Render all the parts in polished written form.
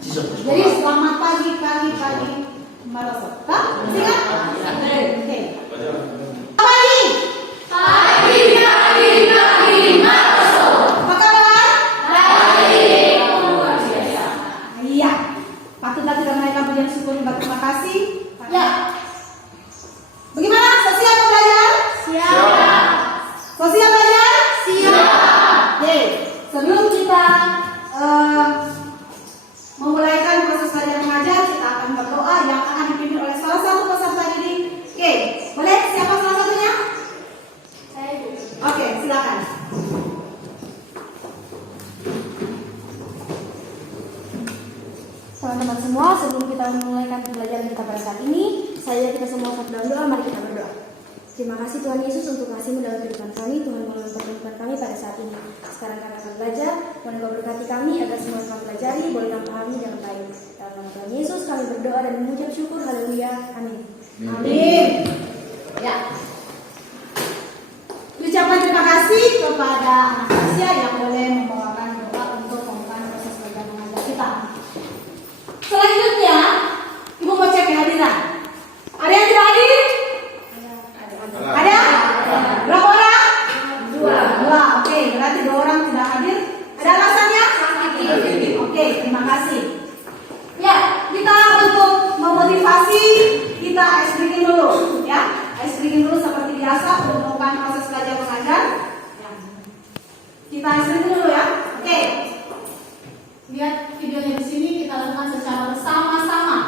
Jadi selamat pagi Marosot. Kak? Sikat? Oke. Pagi. Pagi Marosot. Apa kabar? Baik. Luar biasa. Iya. Patutlah kita menaikkan pujian syukur dan terima kasih. Ya. Bagaimana? Siap belajar? Siap. Siap belajar? Siap. Oke. Sebelum kita memulaikan proses belajar mengajar, kita akan berdoa yang akan dipimpin oleh salah satu peserta didik. Oke, boleh? Siapa salah satunya? Saya. Oke, silakan. Teman-teman semua, sebelum kita memulaikan pembelajaran kita pada saat ini, kita semua dalam doa, mari kita berdoa. Terima kasih Tuhan Yesus untuk kasih-Mu dalam kehidupan kami. Tuhan mau mempertemukan kami pada saat ini. Sekarang kami akan belajar. Tuhan Engkau berkati kami agar semua yang kami pelajari boleh kami pahami dengan baik. Dalam nama Tuhan Yesus kami berdoa dan mengucap syukur. Haleluya. Amin. Amin. Ya. Ucapan terima kasih kepada anak Asia yang boleh membawakan doa untuk membuka proses belajar mengajar kita. Selanjutnya, Ibu mau cek kehadiran. Ada yang tidak hadir? Ada? Berapa orang? Dua. Oke, berarti 2 orang tidak hadir. Ada alasannya? Oke, terima kasih. Ya, kita untuk memotivasi, kita ice breaking dulu, ya. Ice breaking dulu seperti biasa untuk melakukan proses belajar mengajar. Ya. Kita ice breaking dulu ya. Oke. Lihat videonya di sini, kita lakukan secara bersama-sama.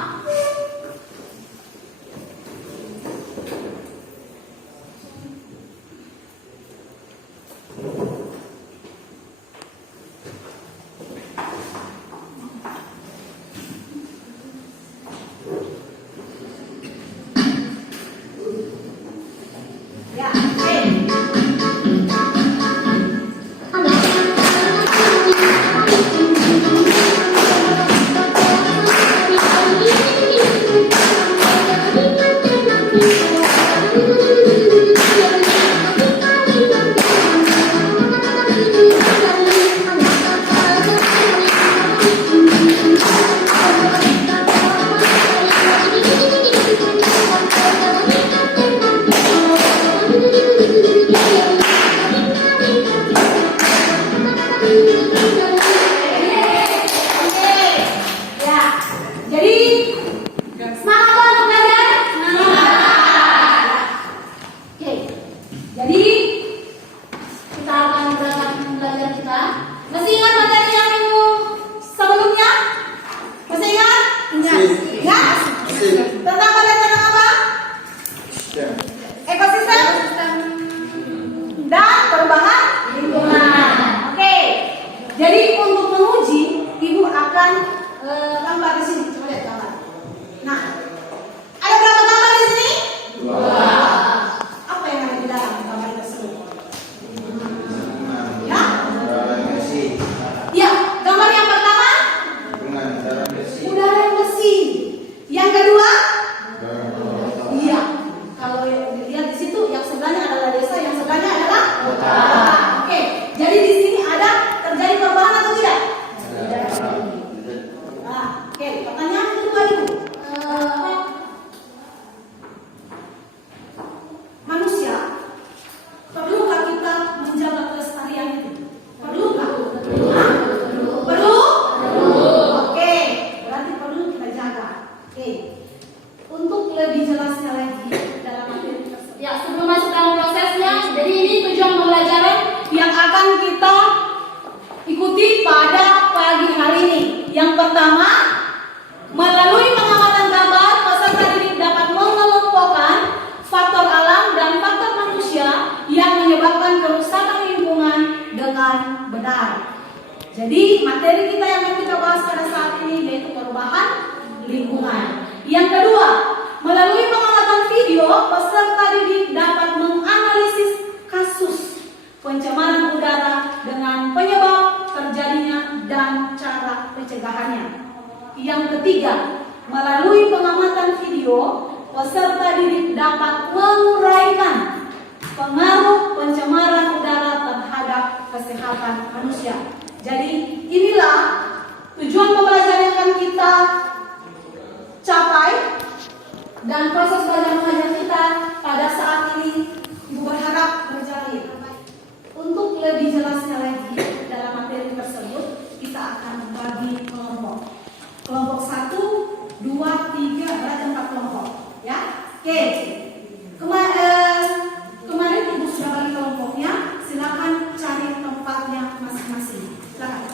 Jadi materi kita yang akan kita bahas pada saat ini yaitu perubahan lingkungan. Yang kedua, melalui pengamatan video, peserta didik dapat menganalisis kasus pencemaran udara dengan penyebab terjadinya dan cara pencegahannya. Yang ketiga, melalui pengamatan video, peserta didik dapat menguraikan pengaruh pencemaran udara terhadap kesehatan manusia. Jadi inilah tujuan pembelajaran yang akan kita capai dan proses belajar mengajar kita pada saat ini, Ibu berharap berjalin. Untuk lebih jelasnya lagi dalam materi tersebut, kita akan membagi kelompok. Kelompok 1, 2, 3, ada 4 kelompok. Ya, oke. Kemarin Ibu sudah bagi kelompoknya. Silakan cari tempatnya masing-masing. Silakan.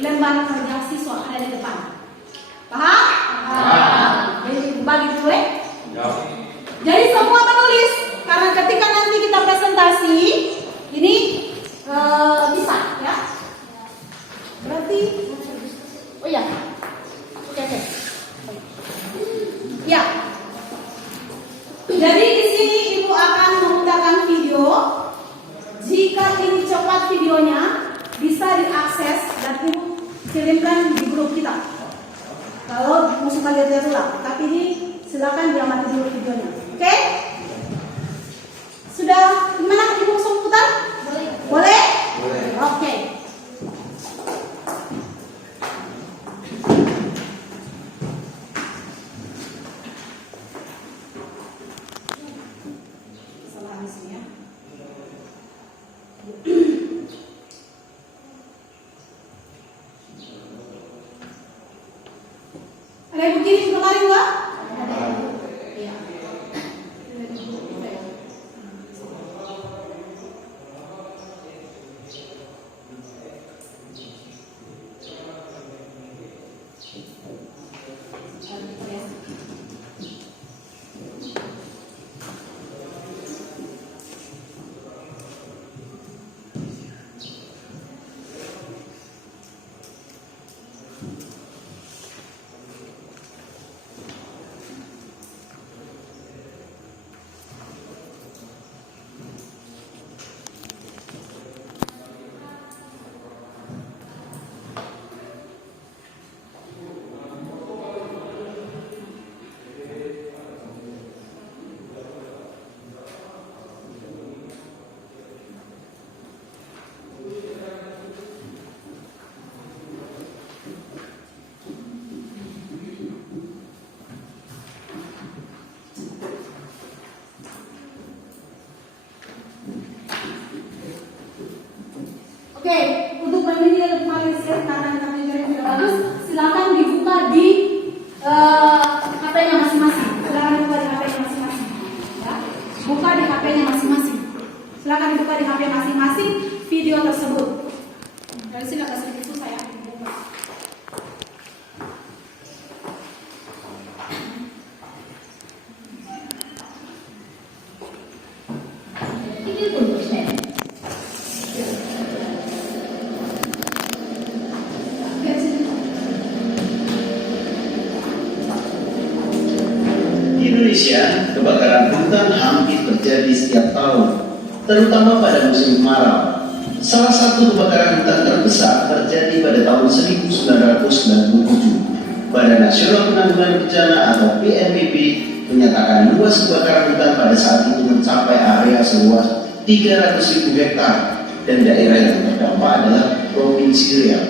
Lembar kerja siswa ada di depan. Paham? Bagi dulu ya. Jadi semua menulis, karena ketika nanti kita presentasi ini bisa ya. Berarti oh ya. Oke. Ya. Jadi di sini Ibu akan memutarkan video. Jika ini cepat videonya bisa diakses dan Ibu kirimkan di grup kita. Kalau mau suka lihat ulang, tapi ini silakan diamati dulu videonya. Oke? Sudah gimana Ibu langsung putar? Boleh? Boleh. Oke. Salah habisnya. Ada yang begini kemarin enggak? Iya. Oke, untuk memilih Malaysia karena kamera sudah bagus, silakan dibuka di HP-nya masing-masing. Silakan dibuka di HP-nya masing-masing. Ya, buka di HP-nya masing-masing. Silakan dibuka di HP masing-masing video tersebut. Dari sini agak sedikit susah ya. Indonesia, kebakaran hutan hampir terjadi setiap tahun, terutama pada musim kemarau. Salah satu kebakaran hutan terbesar terjadi pada tahun 1997. Badan Nasional Penanggulangan Bencana atau BNPB menyatakan luas kebakaran hutan pada saat itu mencapai area seluas 300.000 hektar dan daerah yang terdampak adalah Provinsi Riau.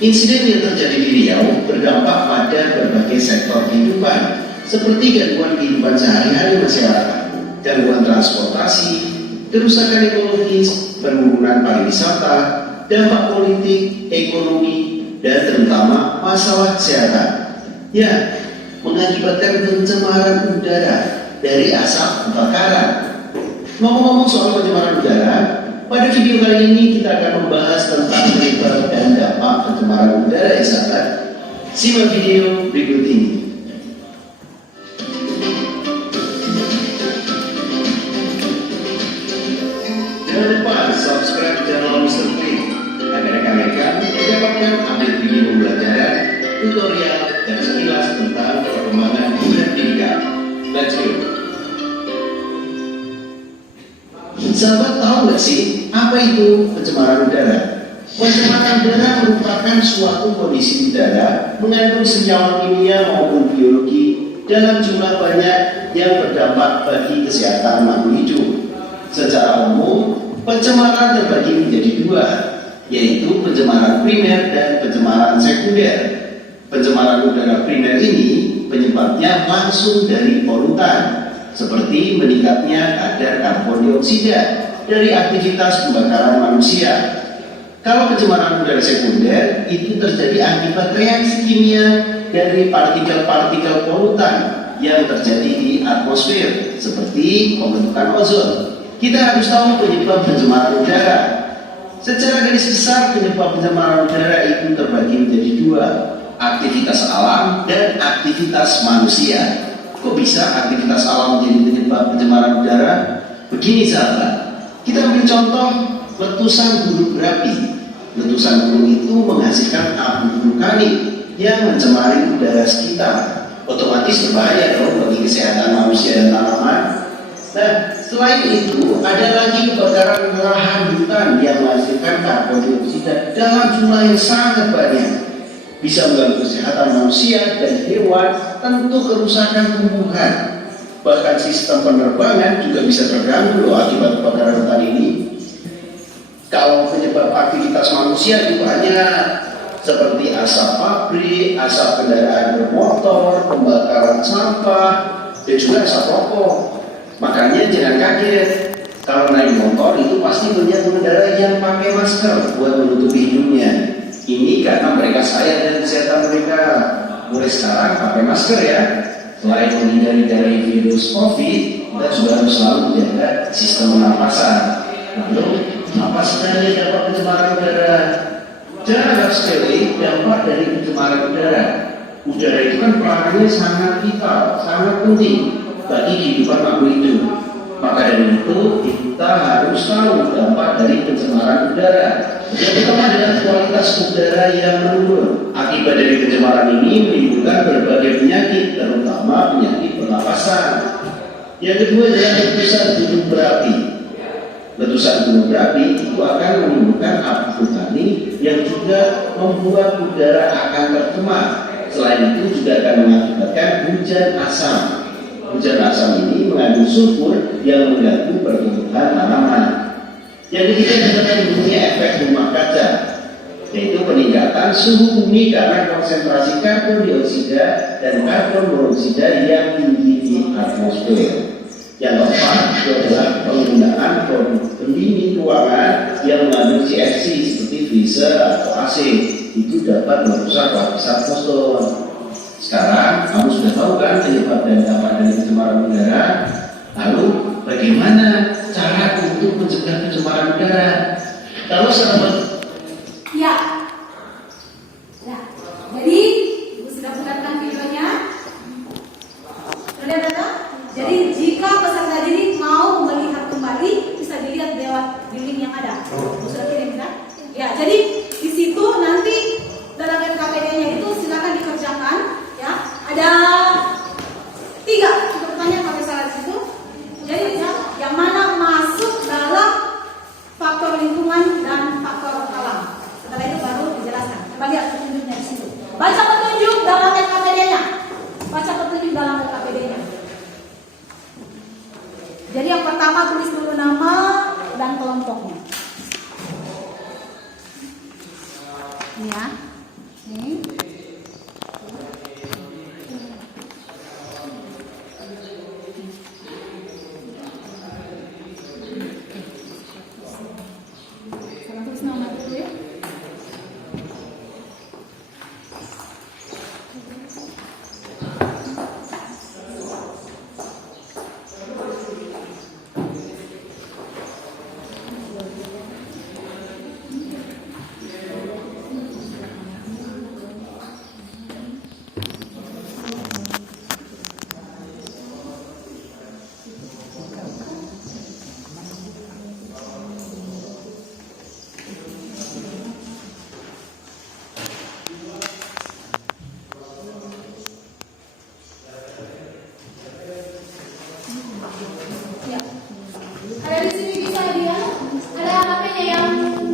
Insiden yang terjadi di Riau berdampak pada berbagai sektor kehidupan seperti gangguan kehidupan sehari-hari masyarakat, gangguan transportasi, kerusakan ekologis, penurunan pariwisata, dampak politik, ekonomi, dan terutama masalah kesehatan. Ya, mengakibatkan pencemaran udara dari asap kebakaran. Ngomong-ngomong soal pencemaran udara, pada video kali ini kita akan membahas tentang penyebab dan dampak pencemaran udara ya sahabat. Simak video berikut ini. Jangan lupa subscribe channel Mr. Click agar rekan-rekan mendapatkan update video pembelajaran, tutorial, dan sekilas tentang perkembangan dunia pendidikan. Let's go! Sahabat tahu nggak sih apa itu pencemaran udara? Pencemaran udara merupakan suatu kondisi udara mengandung senyawa kimia maupun biologi dalam jumlah banyak yang berdampak bagi kesehatan makhluk hidup. Secara umum, pencemaran terbagi menjadi dua, yaitu pencemaran primer dan pencemaran sekunder. Pencemaran udara primer ini penyebabnya langsung dari polutan, seperti meningkatnya kadar karbon dioksida dari aktivitas pembakaran manusia. Kalau pencemaran udara sekunder itu terjadi akibat reaksi kimia dari partikel-partikel polutan yang terjadi di atmosfer, seperti pembentukan ozon. Kita harus tahu penyebab pencemaran udara. Secara garis besar, penyebab pencemaran udara itu terbagi menjadi dua, aktivitas alam dan aktivitas manusia. Kok bisa aktivitas alam menjadi penyebab pencemaran udara? Begini sahabat, kita ambil contoh letusan gunung berapi. Letusan gunung itu menghasilkan abu vulkanik yang mencemari udara sekitar. Otomatis berbahaya dong bagi kesehatan manusia dan tanaman. Nah, selain itu ada lagi kebakaran lahan hutan yang menghasilkan karbon dioksida dalam jumlah yang sangat banyak. Bisa mengganggu kesehatan manusia dan hewan, tentu kerusakan tumbuhan. Bahkan sistem penerbangan juga bisa terganggu loh akibat kebakaran hutan ini. Kalau penyebab aktivitas manusia itu banyak, seperti asap pabrik, asap kendaraan bermotor, pembakaran sampah, dan juga asap rokok. Makanya jangan kaget kalau naik motor itu pasti banyak pengendara yang pakai masker buat menutupi hidungnya. Ini karena mereka sayang dengan kesehatan mereka. Mulai sekarang pakai masker ya. Selain menghindari dari virus COVID, kita juga harus selalu menjaga sistem pernapasan. Lalu, apa sebenarnya dampak pencemaran udara? Jangan anggap sepele dampak dari pencemaran udara. Udara itu kan perannya sangat vital, sangat penting bagi kehidupan makhluk hidup. Maka dari itu kita harus tahu dampak dari pencemaran udara. Yang pertama adalah kualitas udara yang menurun. Akibat dari pencemaran ini menimbulkan berbagai penyakit, terutama penyakit pernapasan. Yang kedua adalah letusan gunung berapi. Letusan gunung berapi itu akan menimbulkan abu vulkanik yang juga membuat udara akan tercemar. Selain itu juga akan mengakibatkan hujan asam. Hujan asam ini mengandung sulfur yang mengganggu pertumbuhan tanaman. Yang ketiga adalah timbulnya efek rumah kaca, yaitu peningkatan suhu bumi karena konsentrasi karbon dioksida dan karbon monoksida yang tinggi di atmosfer. Yang keempat itu adalah penggunaan produk pendingin ruangan yang mengandung CFC seperti freezer atau AC. Itu dapat merusak lapisan ozon. Sekarang kamu sudah tahu kan penyebab dan dampak dari pencemaran udara. Lalu bagaimana cara untuk mencegah pencemaran udara? Kalau sahabat, Ya. Nah, jadi Ibu sudah putarkan videonya. Sudah datang? Jadi jika peserta didik mau melihat kembali, bisa dilihat lewat di link yang ada. Ibu sudah kirim kan? Ya, jadi di situ nanti dalam LKPD-nya itu silakan dikerjakan. Ya, ada 3 pertanyaan pakai syarat situ. Jadi ya, yang mana masuk dalam faktor lingkungan dan faktor alam. Setelah itu baru dijelaskan. Kita lihat petunjuknya di situ. Baca petunjuk dalam Jadi yang pertama tulis dulu nama dan kelompoknya. Ini ya. Ini. Saya tulis nama dulu ya. Ya. Ada di sini bisa dia. Ada HP-nya yang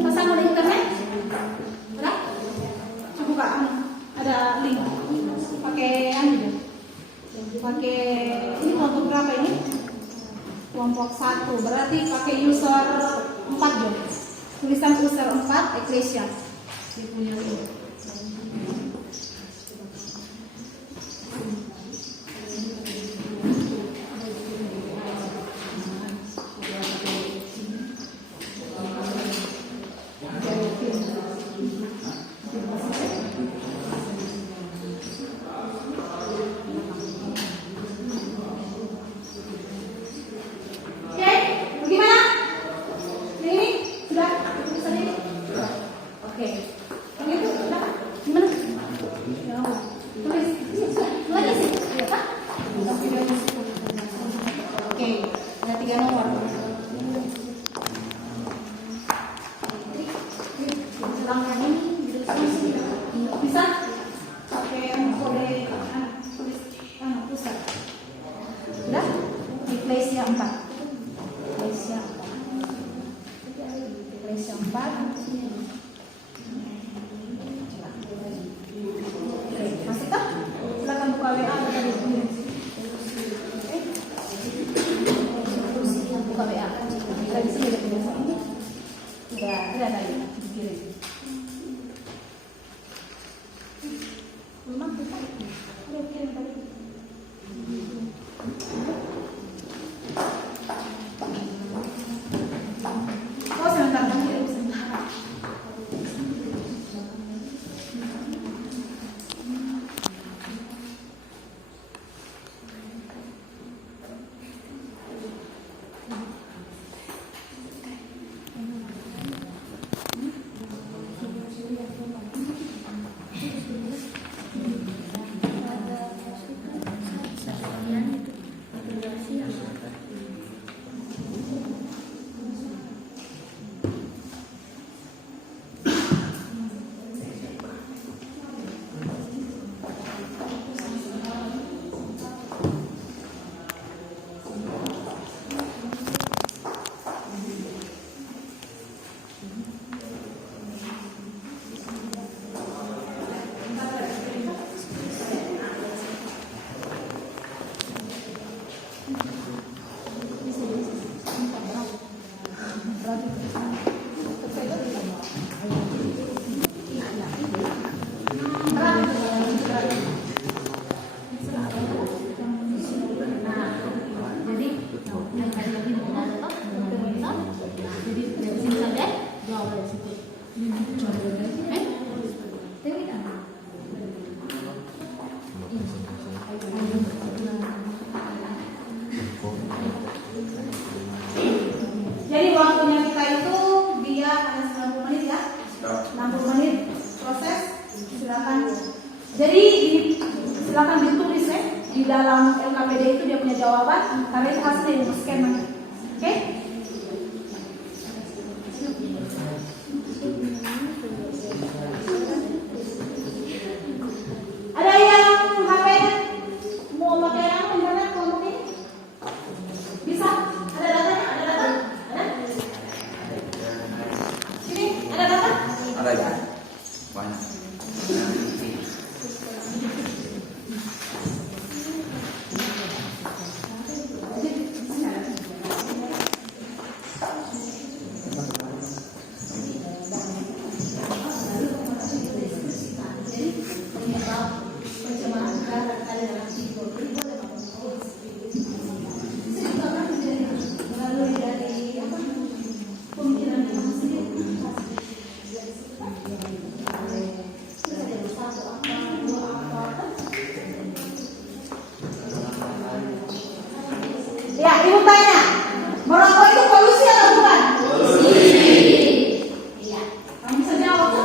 pasang di internet? Ada? Coba buka. Ada link. Pakai anu. Pakai ini kelompok berapa ini? Kelompok 1. Berarti pakai user 4 dong. Tulisan user 4 Ecclesia. Dipunya ini. Ecclesia 4. Ecclesia 4. Oke, masih tak? Silakan buka WA tadi. Buka WA. Di sini ada tulisan ini. Tidak ada tadi. Dikirim. Belum buka. Udah kirim tadi. Jadi waktunya kita itu dia ada 90 menit ya, 60 menit proses. Silakan. Jadi silakan ditulis ya di dalam LKPD itu dia punya jawaban. Karena itu hasilnya yang scan nanti. Oke? Ada yang HP mau pakai yang internet kelompok ini? Bisa? Ada datanya? Ada data? Ada? Sini, ada data? Ada banyak. Merokok itu polusi atau bukan? Iya. Kamu bisa jawab tuh?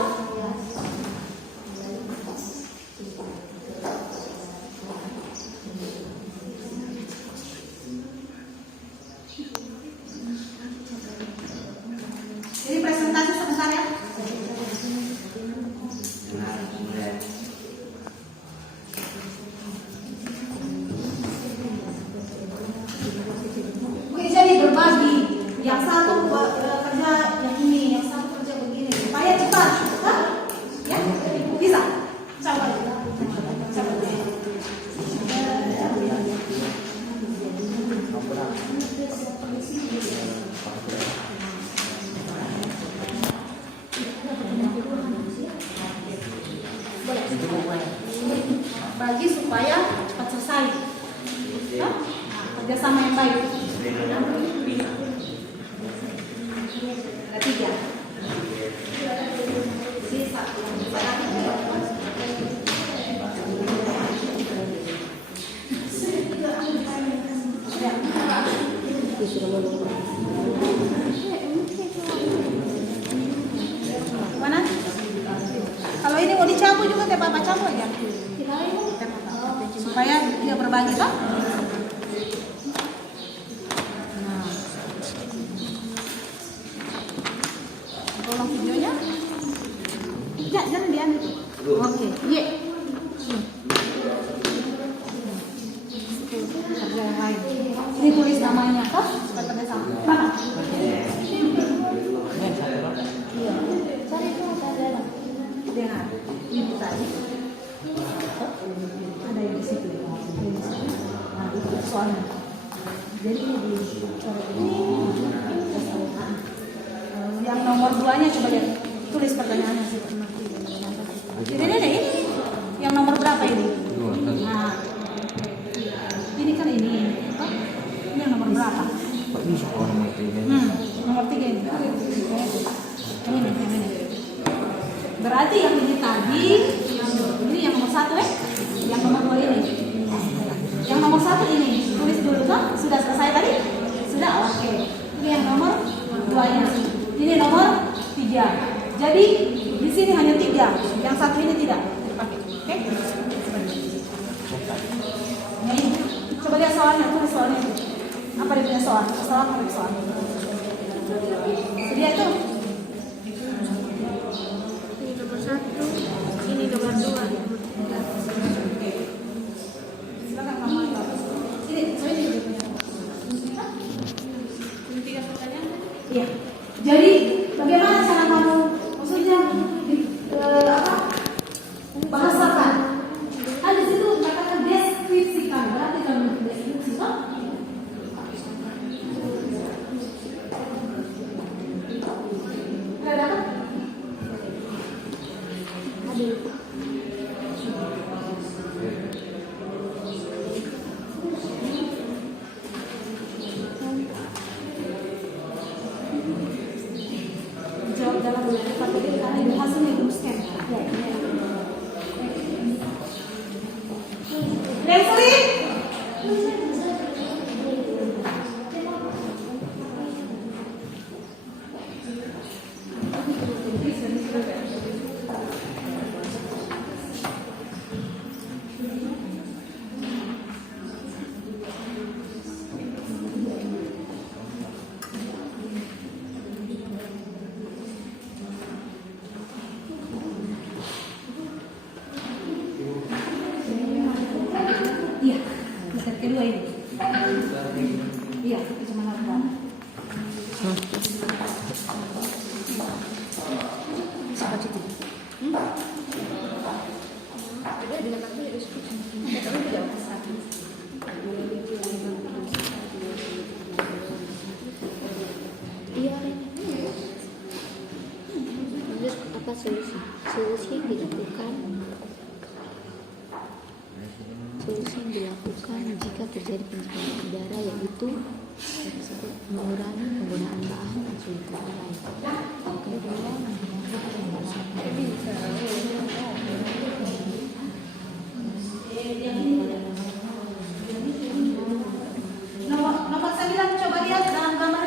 Jadi presentasi sebentar ya. Oke, jadi berbagi. Yang satu kerja yang ini, yang satu kerja begini supaya cepat, kan? Ya, bisa. Coba. Bagi supaya cepat selesai. Hah? Kerjasama yang baik. Ada 3. Bisa. Mana? Kalau ini mau dicabut juga teh Bapak cabut ya. Supaya dia berbagi toh. Nah. Tolong videonya. Ya, jangan diambil. Oke, iya. Kerja yang lain. Ini tulis namanya toh, supaya kerja sama. Mana? Iya. Cari tuh ada. Dengar. Ini tadi. Ada yang di situ. Nah, itu soalnya. Jadi di yang nomor 2-nya coba lihat. Tulis pertanyaannya sih. Ini. Yang nomor berapa ini? 2. Nah. Ini kan ini. Ini yang nomor berapa? Ini sekolah nomor 3. Nomor 3 ini. Ini. Berarti yang ini tadi, ini yang nomor 1 yang nomor 2 ini. Yang nomor 1 ini, tulis dulu kan? Sudah selesai tadi? Sudah, oke. Ini yang nomor 2-nya. Ini nomor 3. Jadi di sini hanya 3, yang satu ini tidak dipakai. Oke? Nah, ini. Coba lihat soalnya, tulis soalnya. Apa dia punya soal? Soal. Sedia itu? Ini nomor 2. Silakan kamu aja. Ini, saya juga punya. Ini 3 pertanyaan. Iya. Jadi bagaimana cara kamu maksudnya bahasakan? Kan di situ katakan deskripsikan. Berarti kamu deskripsi kan? Ada apa? Jawab dalam KTP karena ini hasilnya belum scan. Leslie? Iya, besar kedua ini. Iya, itu cuma apa? Siapa cuti? Ada di belakang itu deskripsi. Tapi tidak besar. Iya, lanjut apa solusi? Solusi yang dilakukan jika terjadi pencemaran udara yaitu mengurangi penggunaan bahan dan sulit terurai. Kedua, Nomor 9 coba lihat dalam gambar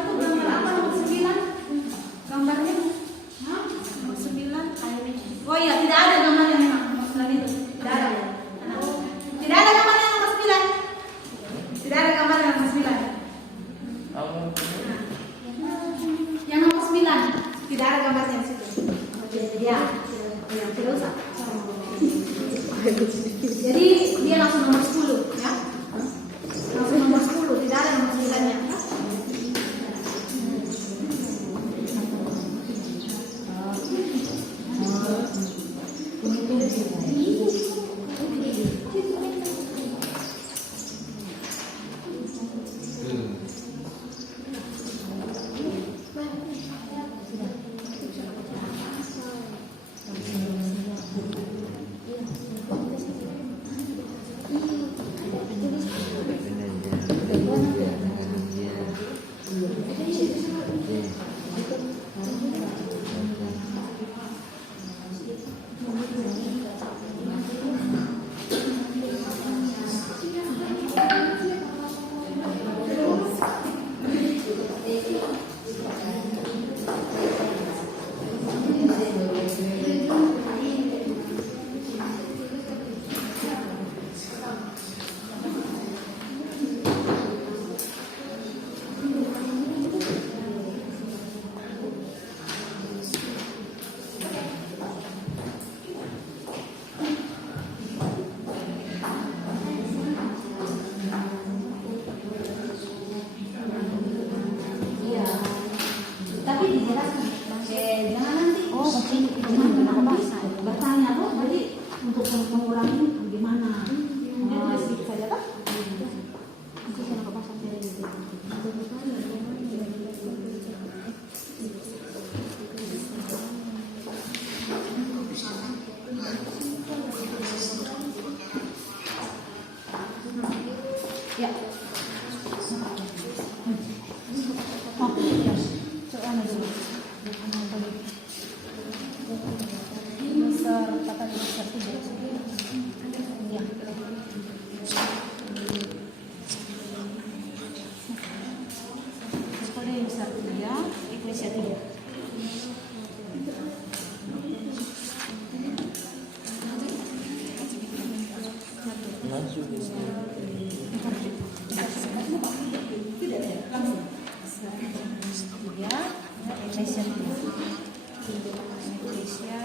besar 3, Eklesia 3. Langsung bisa. Eklesia 3. Eklesia.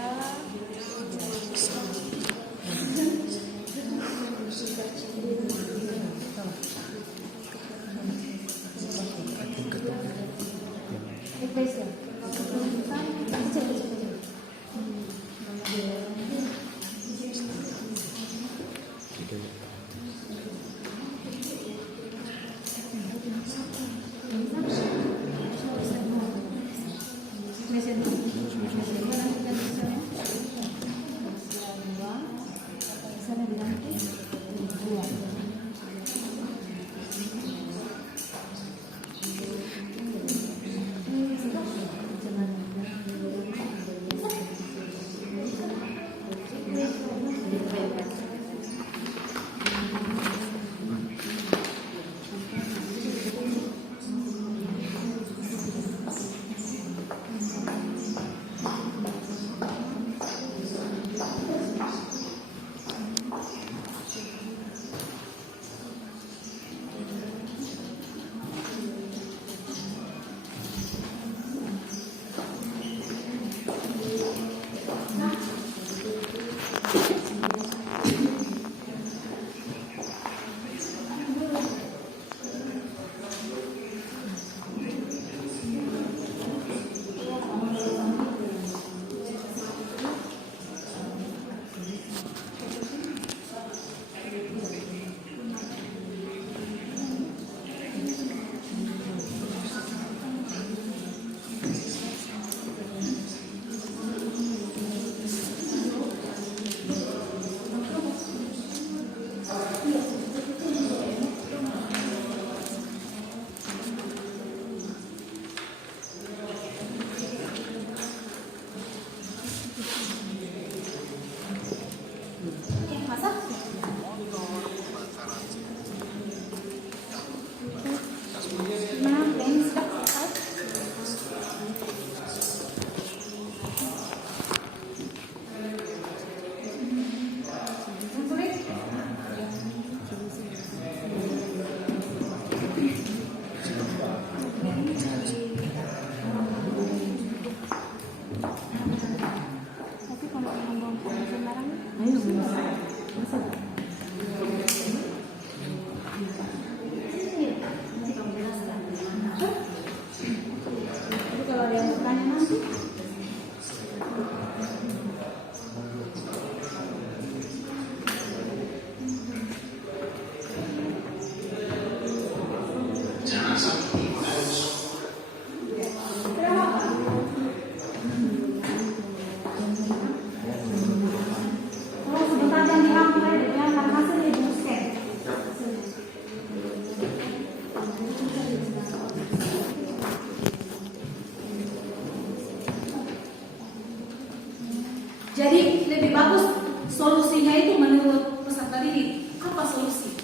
Jadi lebih bagus solusinya itu menurut peserta didik. Apa solusi?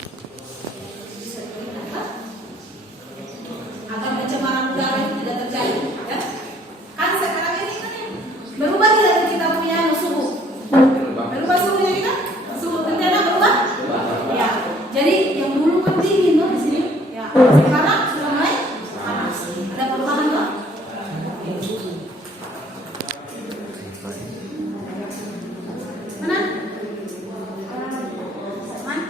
Bisa digunakan agar pencemaran udara itu tidak terjadi. Ya? Kan sekarang ini kan berubah tidak kita punya suhu? Berubah suhunya kita? Suhu tentara berubah? Ya. Jadi yang dulu kan dingin loh di sini. Ya. Sekarang sudah mulai panas. Ada perubahan loh. Mana? Mana?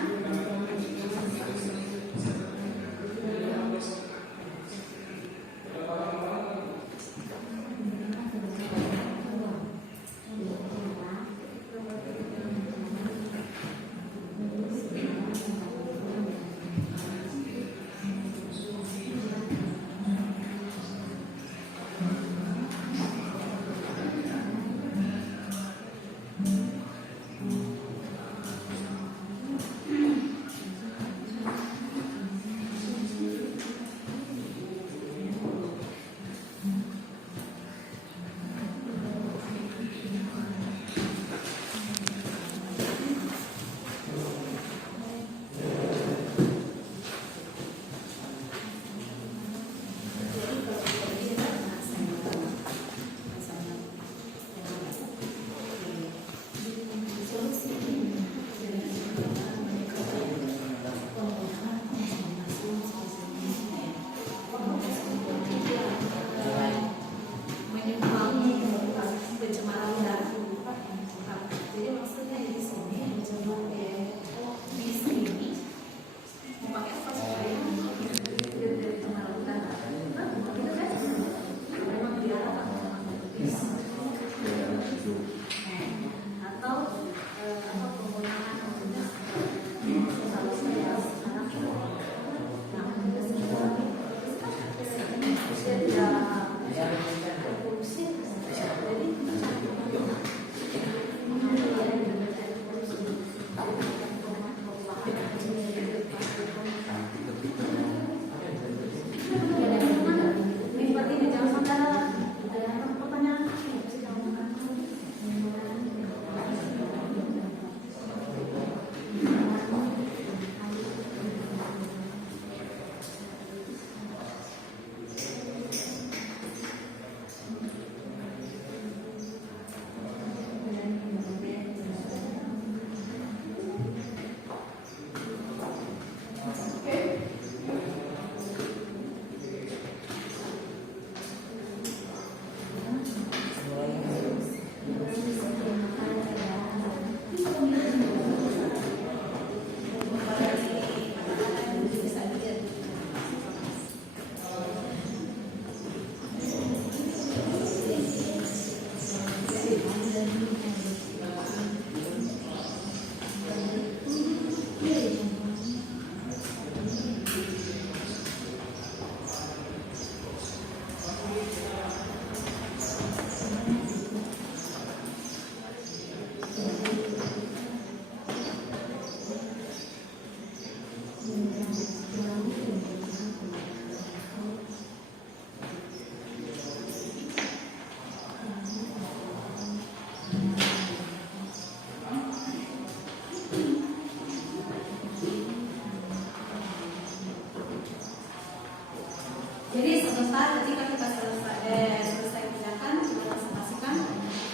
Jadi sebentar ketika kita selesai tindakan, kita laksanakan,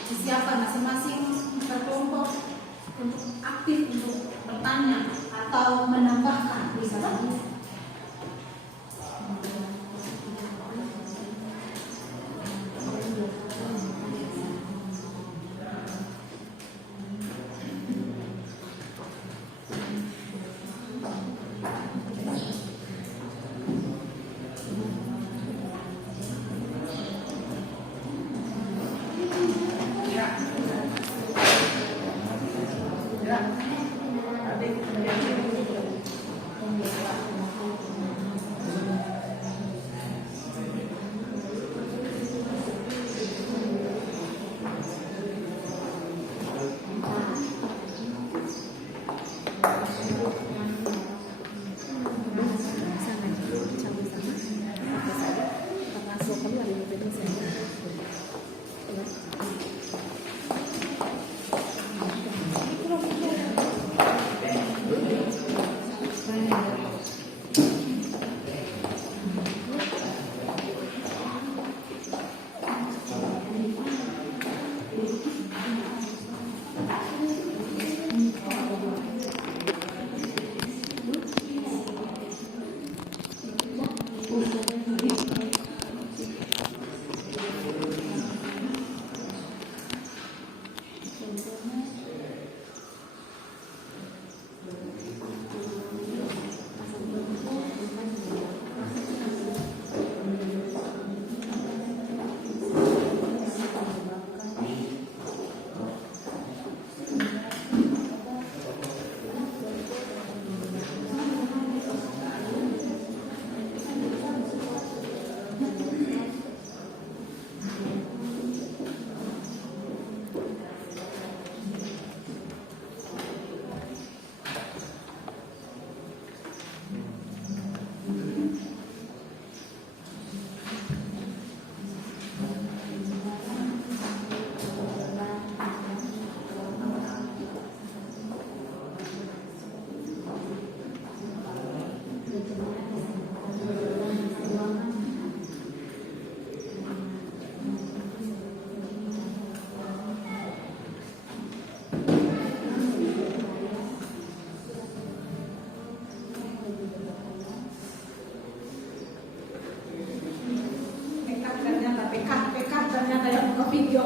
disiapkan masing-masing berkelompok untuk aktif untuk bertanya atau menambahkan bisa banget. Ternyata yang buka video.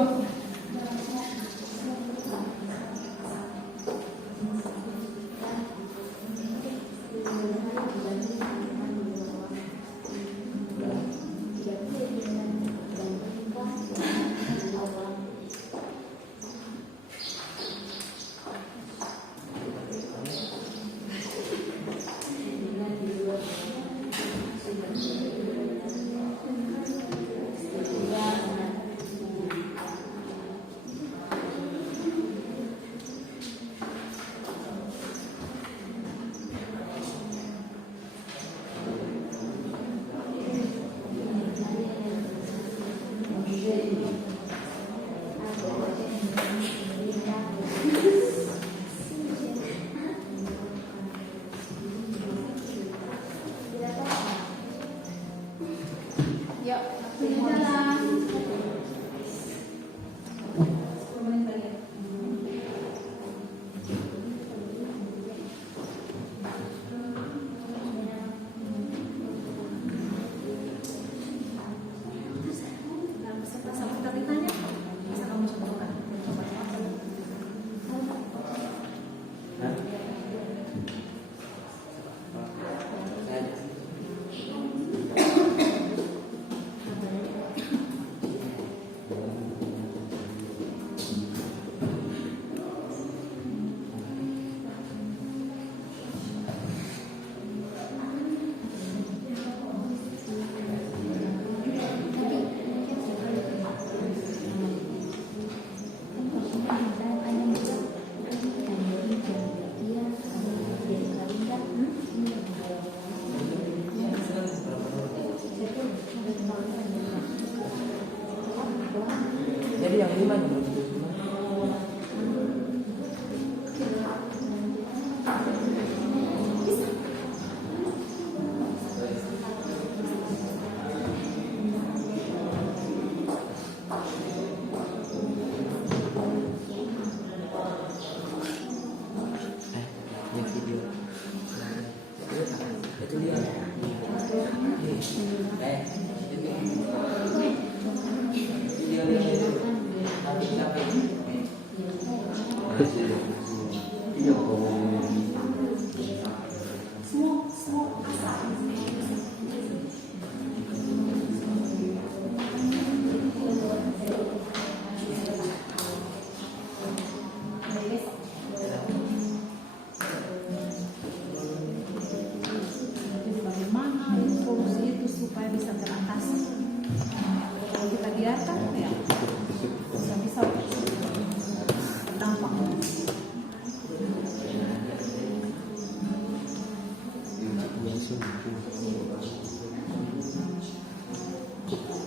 Jadi yang 5 nih.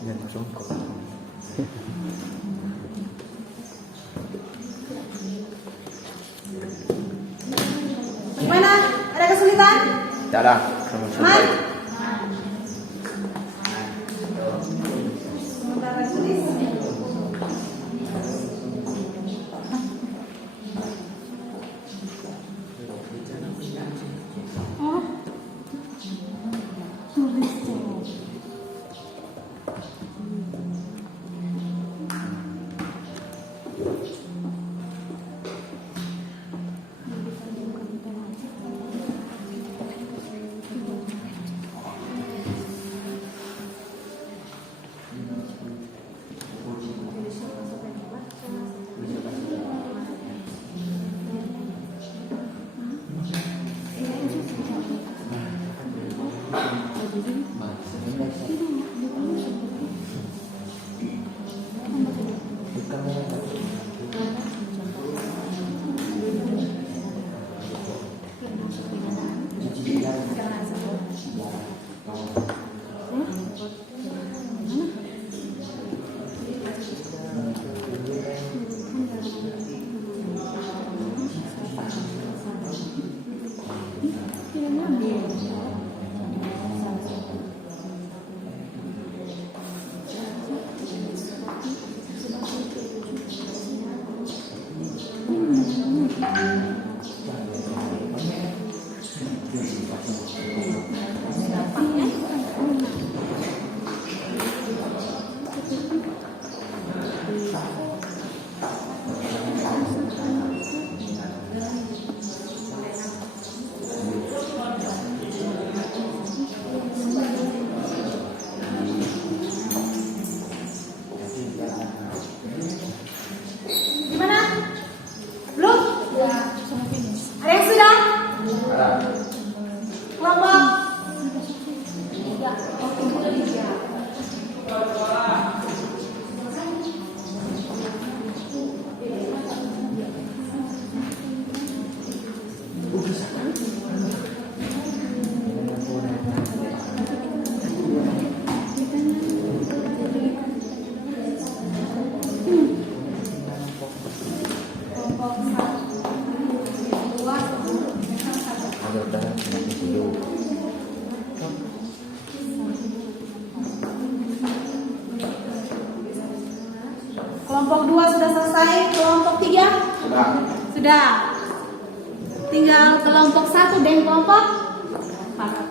Gimana? Ada kesulitan? Tidak ada. Man? Sementara tulis. Gimana? Belum? Ada yang sudah? Kelompok? Kelompok 2 sudah selesai, kelompok 3? Sudah. Tinggal kelompok 1 dan kelompok 4.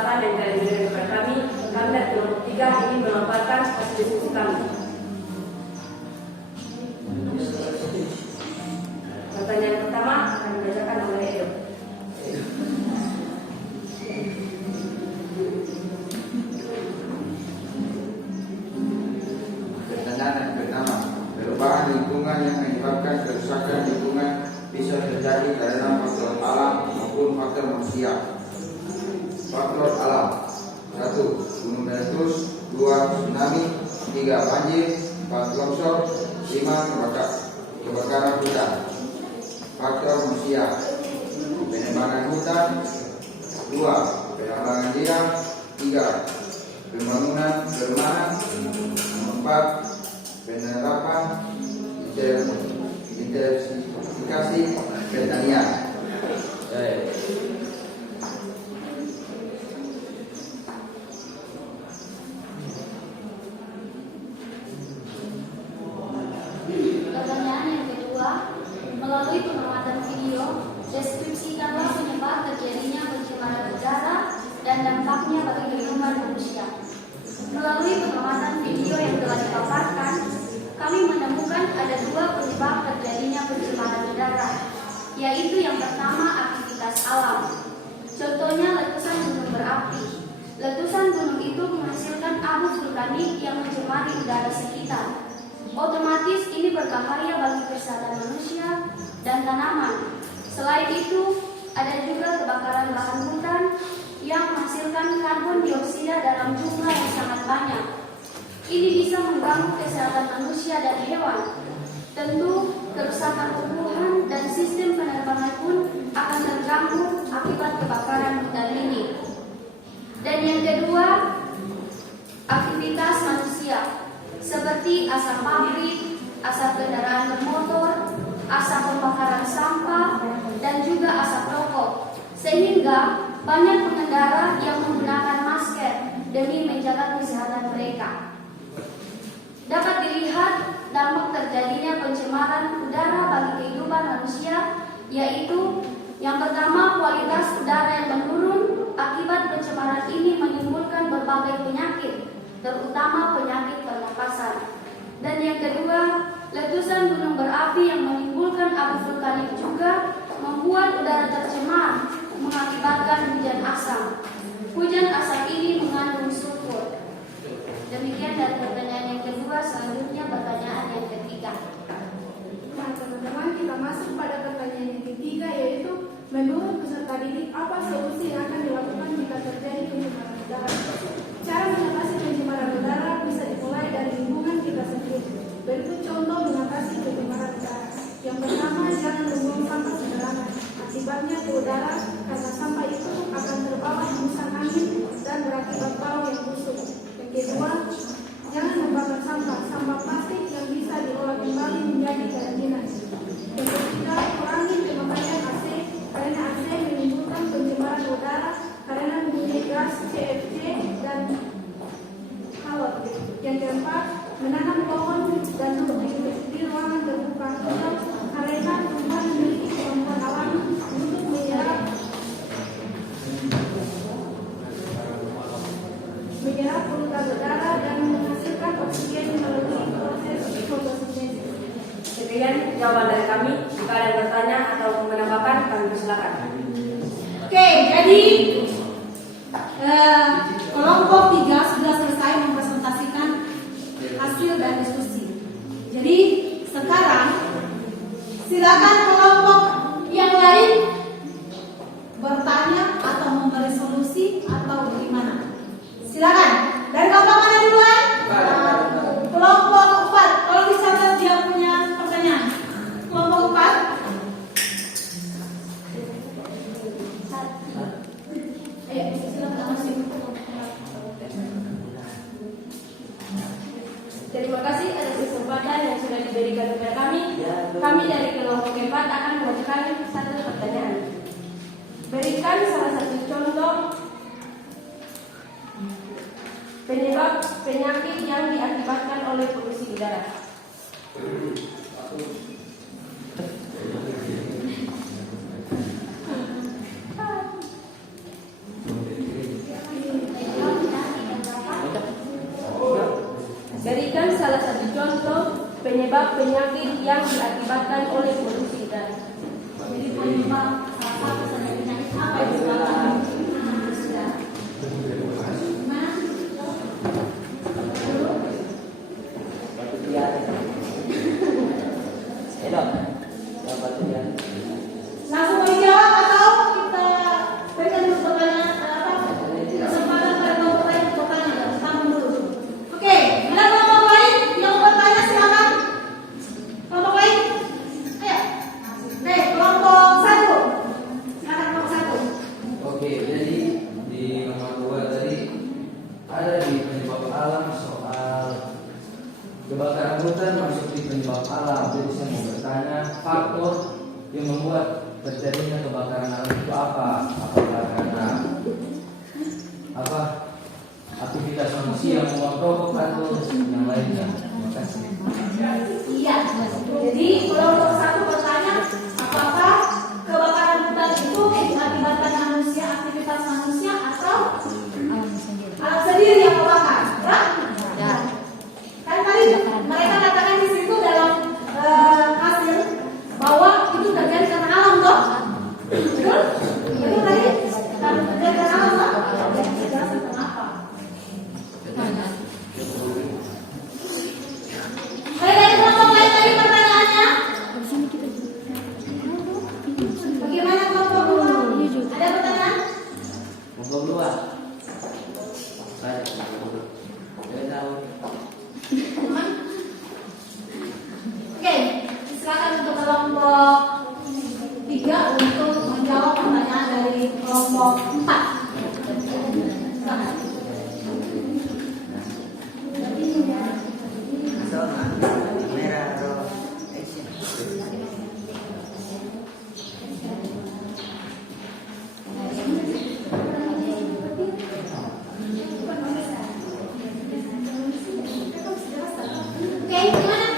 kesempatan yang telah diberikan kepada kami dari kelompok 3 ingin memaparkan hasil diskusi kami. Pertanyaan pertama akan dibacakan oleh Edo. Pertanyaan yang pertama, perubahan lingkungan yang menyebabkan kerusakan lingkungan bisa terjadi karena faktor alam maupun faktor manusia. Faktor alam: 1. Gunung meletus, 2. Tsunami, 3. Banjir, 4. Longsor, 5. Kebakaran hutan. Faktor manusia: penebangan hutan, 2. Penambangan liar, 3. Pembangunan perumahan, 4. Penerapan intensifikasi pertanian. Pertanyaan yang kedua, melalui pengamatan video, deskripsikanlah penyebab terjadinya pencemaran udara dan dampaknya bagi kehidupan manusia. Melalui pengamatan video yang telah dipaparkan, kami menemukan ada 2 penyebab terjadinya pencemaran udara, yaitu yang pertama aktivitas alam. Contohnya letusan gunung berapi. Letusan gunung itu menghasilkan abu vulkanik yang mencemari udara sekitar. Otomatis ini berbahaya bagi kesehatan manusia dan tanaman. Selain itu, ada juga kebakaran lahan hutan yang menghasilkan karbon dioksida dalam jumlah yang sangat banyak. Ini bisa mengganggu kesehatan manusia dan hewan. Tentu, kerusakan tumbuhan dan sistem penerbangan pun akan terganggu akibat kebakaran hutan ini. Dan yang kedua, aktivitas manusia seperti asap pabrik, asap kendaraan bermotor, asap pembakaran sampah, dan juga asap rokok. Sehingga banyak pengendara yang menggunakan masker demi menjaga kesehatan mereka. Dapat dilihat dampak terjadinya pencemaran udara bagi kehidupan manusia, yaitu yang pertama, kualitas udara yang menurun akibat pencemaran ini menimbulkan berbagai penyakit, terutama penyakit pernapasan. Dan yang kedua, letusan gunung berapi yang menimbulkan abu vulkanik juga membuat udara tercemar, mengakibatkan hujan asam. Hujan asam ini mengandung sulfur. Demikian dari pertanyaan yang kedua, selanjutnya pertanyaan yang ketiga. Nah, teman-teman, kita masuk pada pertanyaan yang ketiga, yaitu menurut peserta didik, apa solusi yang akan dilakukan jika terjadi pencemaran udara? Cara mengatasi pencemaran udara bisa dimulai dari lingkungan kita sendiri. Berikut contoh mengatasi pencemaran udara. Yang pertama, jangan membuang sampah sembarangan. Akibatnya ke udara, karena sampah itu akan terbawa hembusan angin dan berakibat bau yang busuk. Yang kedua, jangan membakar sampah plastik yang bisa diolah kembali menjadi kerajinan. Yang ketiga, kurangi pemakaian AC, karena AC menimbulkan pencemaran udara karena mempunyai gas CFC dan halon. Yang keempat, menanam pohon dan di ruangan terbuka hijau karena tumbuhan memiliki kemampuan alami untuk menyerap polutan udara dan menghasilkan oksigen melalui proses fotosintesis. Sekian jawaban dari kami. Jika ada yang bertanya atau menambahkan, kami persilakan. Oke, jadi kelompok 3 sudah selesai mempresentasikan hasil dan diskusi. Jadi sekarang silakan kelompok yang lain bertanya atau memberi solusi atau bagaimana. Silakan. Dari kelompok mana duluan? Kelompok 4. Kalau dicatat dia punya pertanyaan. Kelompok 4. Ayo, silakan masuk. Terima kasih atas kesempatan yang sudah diberikan kepada kami. Kami dari kelompok 4 akan mengajukan satu pertanyaan. Berikan salah satu contoh penyebab penyakit yang diakibatkan oleh polusi udara. penyebab penyakit yang diakibatkan oleh polusi udara. Jadi penyebab salah satu saja penyakit apa yang disebabkan manusia? Gimana? Batu liar. Dok. Batu liar. Langsung mau dijawab atau kita berikan dulu pertanyaan kesempatan pada kelompok lain untuk bertanya? Tamu dulu. Oke, bila kelompok lain yang mau bertanya silakan. Kelompok lain, ayo. Oke, kelompok satu. Silakan kelompok satu. Oke, jadi di nomor 2 tadi ada di penyebab alam soal kebakaran hutan masuk di penyebab alam. Jadi saya mau bertanya faktor yang membuat terjadinya kebakaran alam itu apa? Apakah karena aktivitas manusia membuat rokok atau yang lainnya? Terima kasih. Iya. Jadi kelompok satu bertanya apakah kebakaran hutan itu diakibatkan manusia, aktivitas manusia atau alam sendiri yang membakar? Ya. Kan tadi mereka katakan di situ dalam hasil bahwa itu terjadi karena alam toh. Betul? Betul tadi? Karena terjadi karena alam toh? Jelaskan kenapa? Baik, dari kelompok lain tadi pertanyaannya. Bagaimana kelompok dua? Ada pertanyaan? Kelompok 2. Baik. Saya tahu. Teman? Oke, silakan untuk kelompok 3 untuk menjawab pertanyaan dari kelompok 4. Silakan. Oke, gimana?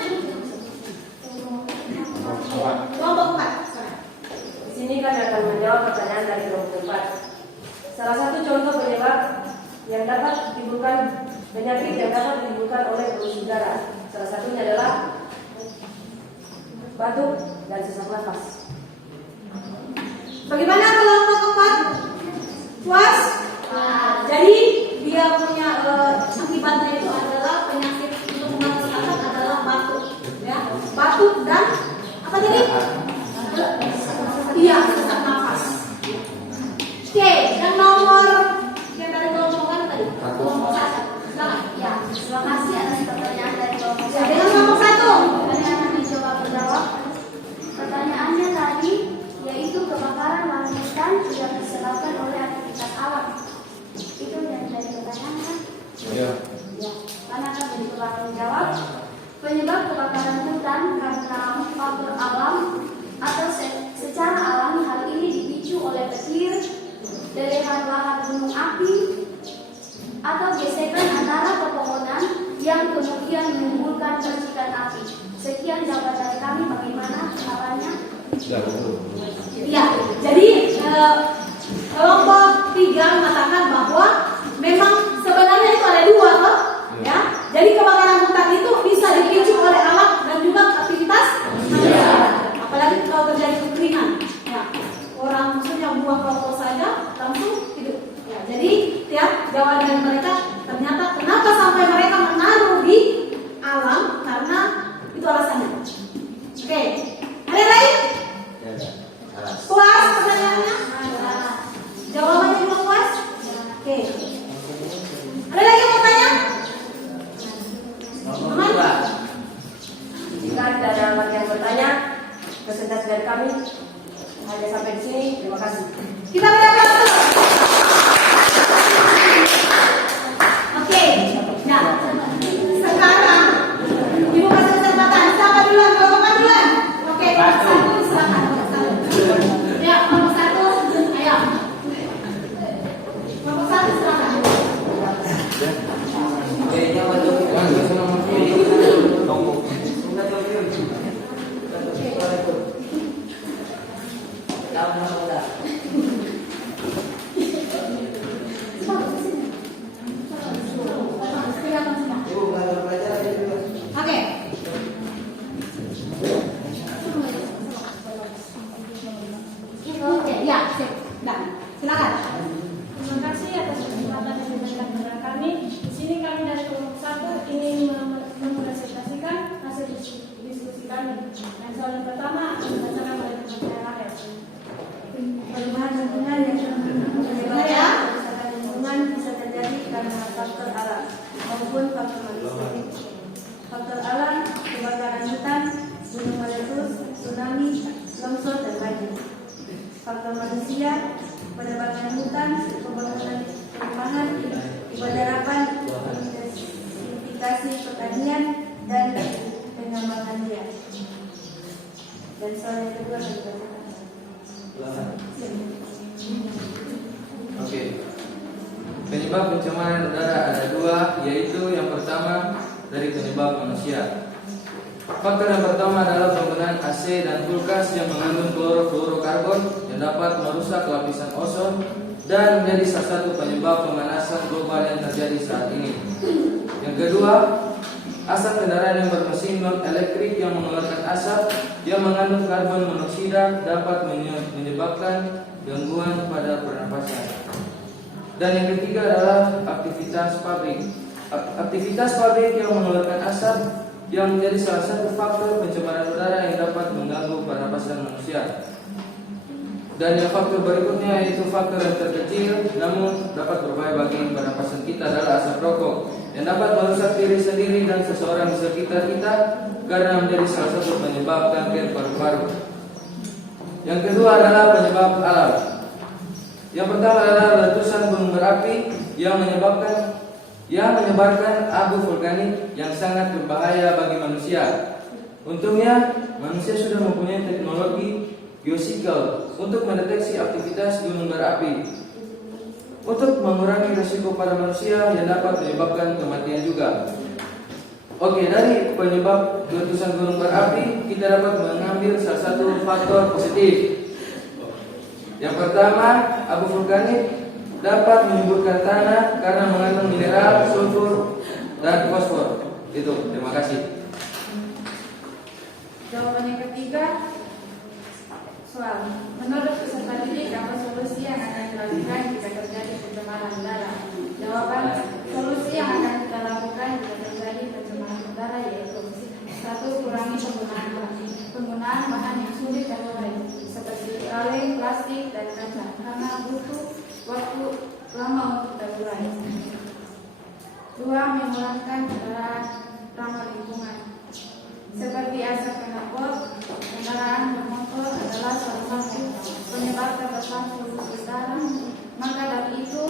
Kelompok 4. Silakan. Di sini kami akan menjawab pertanyaan dari kelompok 4. Salah satu contoh penyebab yang dapat ditimbulkan penyakit yang dapat ditimbulkan oleh polusi udara. Salah satunya adalah batuk dan sesak nafas. Bagaimana kelompok 4? Puas? Jadi dia punya akibatnya itu adalah penyakit untuk masyarakat adalah batuk, ya, batuk dan apa tadi? Iya, sesak nafas. Oke, dan nomor yang dari kelompok mana tadi? Kelompok 1. Silakan. Ya, terima kasih atas pertanyaan dari kelompok Ya, dengan kelompok 1. Kalian akan mencoba menjawab. Pertanyaannya tadi yaitu kebakaran lahan hutan tidak disebabkan oleh aktivitas alam. Itu yang dari pertanyaan kan? Ya. Ya, karena akan mencoba menjawab. Penyebab kebakaran hutan karena faktor alam atau secara alami hal ini dipicu oleh petir, deretan lahar gunung api, atau gesekan antara pepohonan yang kemudian menimbulkan percikan api. Sekian jawaban dari kami. Bagaimana caranya? Ya, betul. Iya, jadi kelompok 3 mengatakan bahwa memang sebenarnya itu ada 2 toh, ya. Jadi kebakaran hutan itu bisa dipicu oleh alam dan juga aktivitas manusia. Apalagi kalau terjadi kekeringan, ya. Orang maksudnya buang rokok saja langsung hidup. Ya, jadi tiap jawaban dari mereka ternyata kenapa sampai mereka menaruh di alam karena itu alasannya. Oke, ada yang lain? Puas pertanyaannya? Jawabannya juga puas? Oke. Ada lagi yang mau tanya? Nomor 2. Jika tidak ada lagi yang bertanya, presentasi dari kami hanya sampai di sini. Terima kasih. Kita beri aplaus. Oke. Nah, sekarang Ibu kasih kesempatan. Siapa duluan? Kelompok duluan. Oke, kelompok 1 silakan. Kelompok 1. Ya, kelompok 1. Ayo. Kelompok 1 silakan. faktor alam maupun faktor manusia. Faktor alam, kebakaran hutan, gunung meletus, tsunami, longsor, dan banjir. Faktor manusia, penebangan hutan, pembangunan perumahan, penggarapan, intensifikasi pertanian, dan pengembangan liar. Dan soal yang kedua saya bacakan. Oke. Penyebab pencemaran udara ada dua, yaitu yang pertama dari penyebab manusia. Faktor yang pertama adalah penggunaan AC dan kulkas yang mengandung klorofluorokarbon yang dapat merusak lapisan ozon dan menjadi salah satu penyebab pemanasan global yang terjadi saat ini. Yang kedua, asap kendaraan yang bermesin non elektrik yang mengeluarkan asap yang mengandung karbon monoksida dapat menyebabkan gangguan pada pernapasan. Dan yang ketiga adalah aktivitas pabrik. Aktivitas pabrik yang mengeluarkan asap yang menjadi salah satu faktor pencemaran udara yang dapat mengganggu pernapasan manusia. Dan yang faktor berikutnya yaitu faktor yang terkecil namun dapat berbahaya bagi pernapasan kita adalah asap rokok yang dapat merusak diri sendiri dan seseorang di sekitar kita karena menjadi salah satu penyebab kanker paru-paru. Yang kedua adalah penyebab alam. Yang pertama adalah letusan gunung berapi yang menyebarkan abu vulkanik yang sangat berbahaya bagi manusia. Untungnya manusia sudah mempunyai teknologi geosikal untuk mendeteksi aktivitas gunung berapi untuk mengurangi risiko pada manusia yang dapat menyebabkan kematian juga. Oke, dari penyebab letusan gunung berapi kita dapat mengambil salah satu faktor positif. Yang pertama, abu vulkanik dapat menyuburkan tanah karena mengandung mineral, sulfur, dan fosfor. Itu, terima kasih. Jawaban yang ketiga, soal. Menurut peserta didik, apa solusi yang akan dilakukan jika terjadi pencemaran udara? Jawaban, solusi yang akan kita lakukan jika terjadi pencemaran udara yaitu: 1. Kurangi penggunaan bahan yang sulit terurai seperti kaleng, plastik, dan kaca karena butuh waktu lama untuk terurai. 2. Mengurangkan kendaraan ramah lingkungan seperti asap knalpot. Kendaraan bermotor adalah salah satu penyebab terbesar polusi udara. Maka dari itu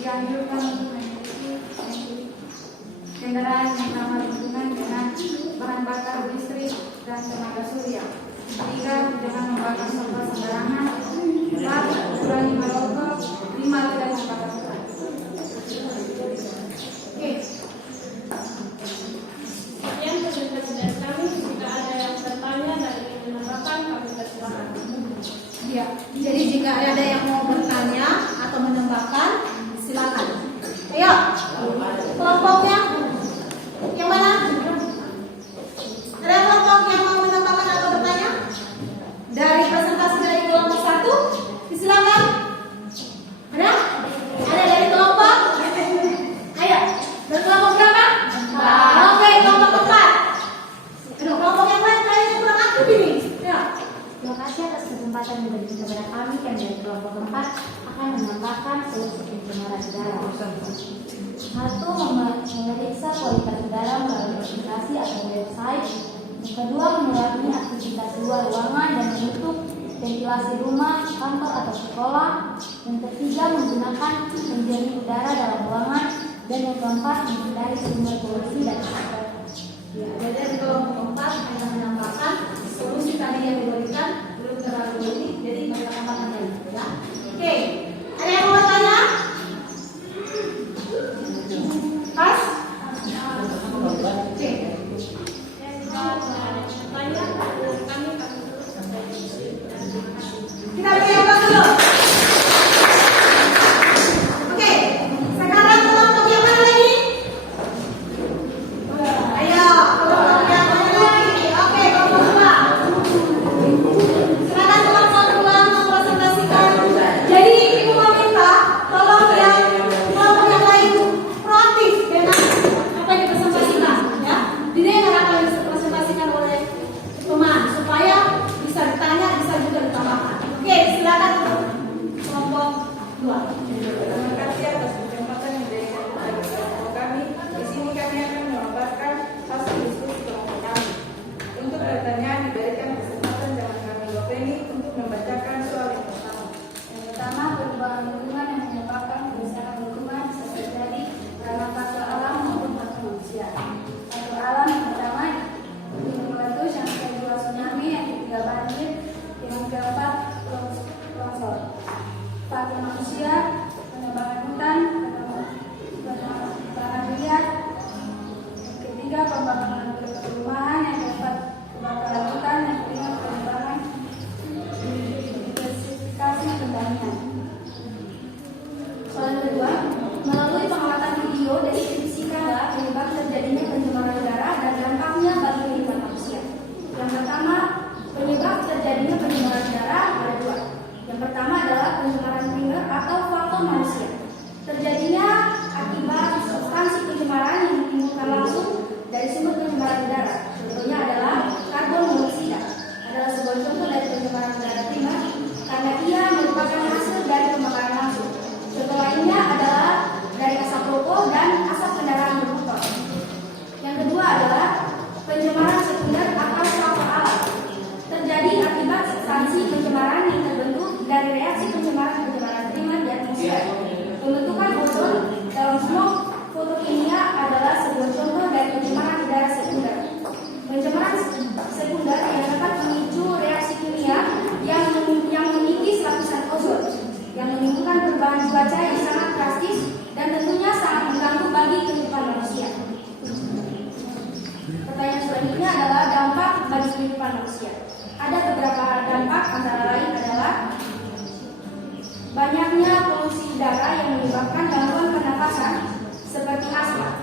dianjurkan untuk memiliki kendaraan yang ramah lingkungan dengan bahan bakar listrik dan tenaga surya. 3. Jangan membakar sampah sembarangan. 4. Kurangi merokok. 5. Tidak membakar hutan. Oke. Sekian presentasi dari kami. Jika ada yang bertanya dan ingin menambahkan, kami persilakan. Iya. Jadi jika ada yang mau bertanya atau menambahkan, silakan. Ayo. Kelompoknya yang mana? Ada kelompok yang mau menambahkan atau bertanya? Dari presentasi dari kelompok 1, silakan. Ada? Ada dari kelompok? Ayo. Dari kelompok berapa? Oke, kelompok 4. Aduh, kelompok yang lain kayaknya kurang aktif ini. Ya. Terima kasih atas kesempatan yang diberikan kepada kami dan dari kelompok 4 akan menambahkan solusi pencemaran udara. 1. Memeriksa kualitas udara melalui aplikasi atau website. Yang kedua, mengurangi aktivitas luar ruangan dan menutup ventilasi rumah, kantor atau sekolah. Yang ketiga, menggunakan penjernih udara dalam ruangan. Dan yang keempat, menghindari sumber polusi dan asap. Ya, jadi dari kelompok 4 hanya menambahkan solusi tadi yang diberikan belum terlalu ini, jadi mereka tambahkan lagi. Ya. Oke, ada yang mau bertanya? Pas? Oke. Kita beri aplaus dulu. Oke, sekarang kelompok yang mana lagi? Ayo, kelompok yang mana lagi? Oke, kelompok 2. Silakan kelompok 2 mempresentasikan. Jadi ibu meminta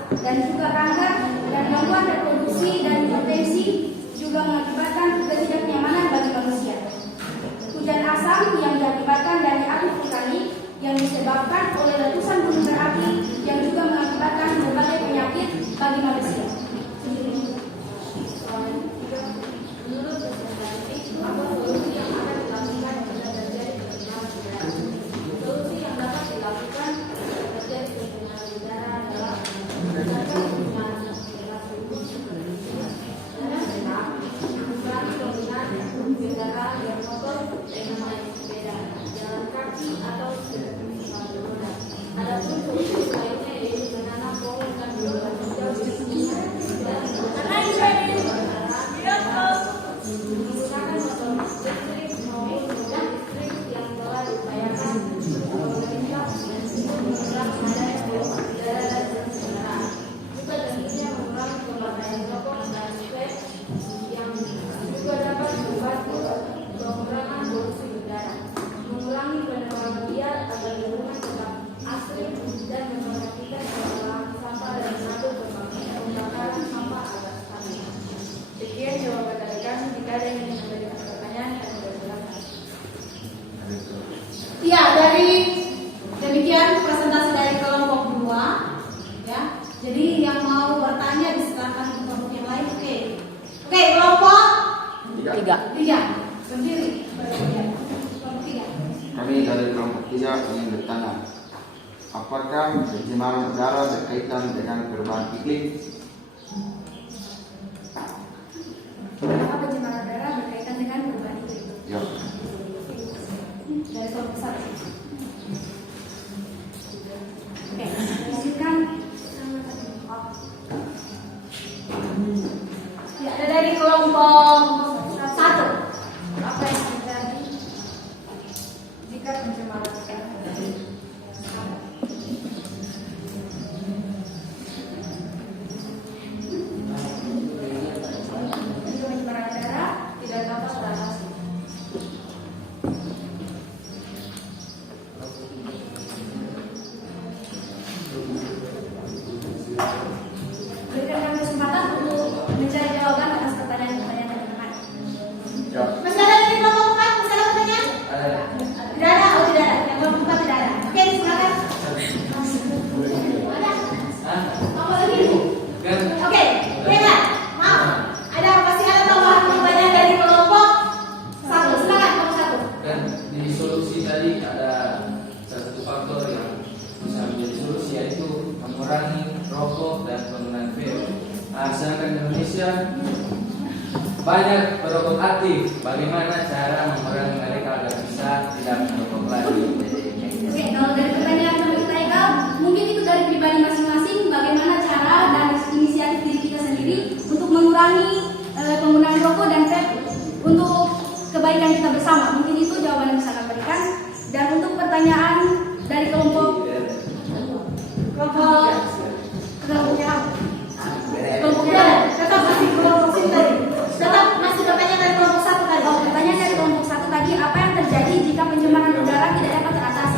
dan juga kanker dan gangguan reproduksi dan hipertensi juga mengakibatkan ketidaknyamanan bagi manusia. Hujan asam yang diakibatkan dari api vulkanik yang disebabkan oleh letusan gunung berapi yang juga mengakibatkan berbagai penyakit bagi manusia. Menurut presentasi, apa solusi yang akan dilakukan jika terjadi pencemaran udara? Solusi yang dapat dilakukan jika terjadi pencemaran udara adalah meningkatkan penggunaan fasilitas umum dan mengurangi penggunaan kendaraan yang kotor dengan naik sepeda, jalan kaki atau sepeda roda. Adapun solusi lainnya yaitu menanam pohon dan menggunakan motor listrik maupun mobil listrik yang telah diupayakan pemerintah untuk mengurangi adanya polusi udara dan kendaraan. Juga tentunya mengurangi pemakaian rokok dan vape yang juga dapat membantu pengurangan polusi udara, mengurangi penebangan liar agar lingkungan tetap asri dan memperhatikan pengolahan sampah dan mengatur pembakaran sampah agar stabil. Sekian jawaban dari kami. Jika ada yang ingin memberikan pertanyaan, kami persilakan. Iya, dari demikian presentasi dari kelompok 2 ya. Jadi yang mau bertanya disilakan ke kelompok yang lain. Oke, kelompok 3 berdiri. Kelompok 3. Kami dari kelompok 3 ingin bertanya, apakah pencemaran udara berkaitan dengan perubahan iklim? Apakah pencemaran udara berkaitan dengan perubahan iklim? Ya. Dari kelompok 1. Oke, izinkan. Ya, ada dari kelompok 1. Apa yang terjadi jika pencemaran udara terjadi? Jika pencemaran udara Tidak dapat teratasi. berikan kami kesempatan untuk mencari jawaban atas pertanyaan-pertanyaan teman-teman. Ya. Masih ada dari kelompok 4? Masih ada pertanyaan? Ada. Tidak ada, oh tidak ada. Yang kelompok 4 tidak ada. Oke, silakan. Ada. Hah? Apa lagi? Kan Oke, Bella, maaf. Ada pasti ada tambahan pertanyaan dari kelompok 1. Silakan kelompok 1. kan di solusi tadi ada salah satu faktor yang bisa menjadi solusi yaitu mengurangi rokok dan penggunaan vape. Nah, sedangkan di Indonesia banyak perokok aktif. Bagaimana cara mengurangi mereka agar bisa tidak merokok lagi? Oke, kalau dari pertanyaan teman kita Eka, mungkin itu dari pribadi masing-masing bagaimana cara dan inisiatif diri kita sendiri untuk mengurangi penggunaan rokok dan vape untuk kebaikan kita bersama. Mungkin itu jawaban yang bisa kami berikan. Dan untuk pertanyaan dari kelompok Tetap masih kelompok sini tadi. Tetap masih pertanyaan dari kelompok 1 tadi. pertanyaan dari kelompok 1 tadi, apa yang terjadi jika pencemaran udara tidak dapat teratasi?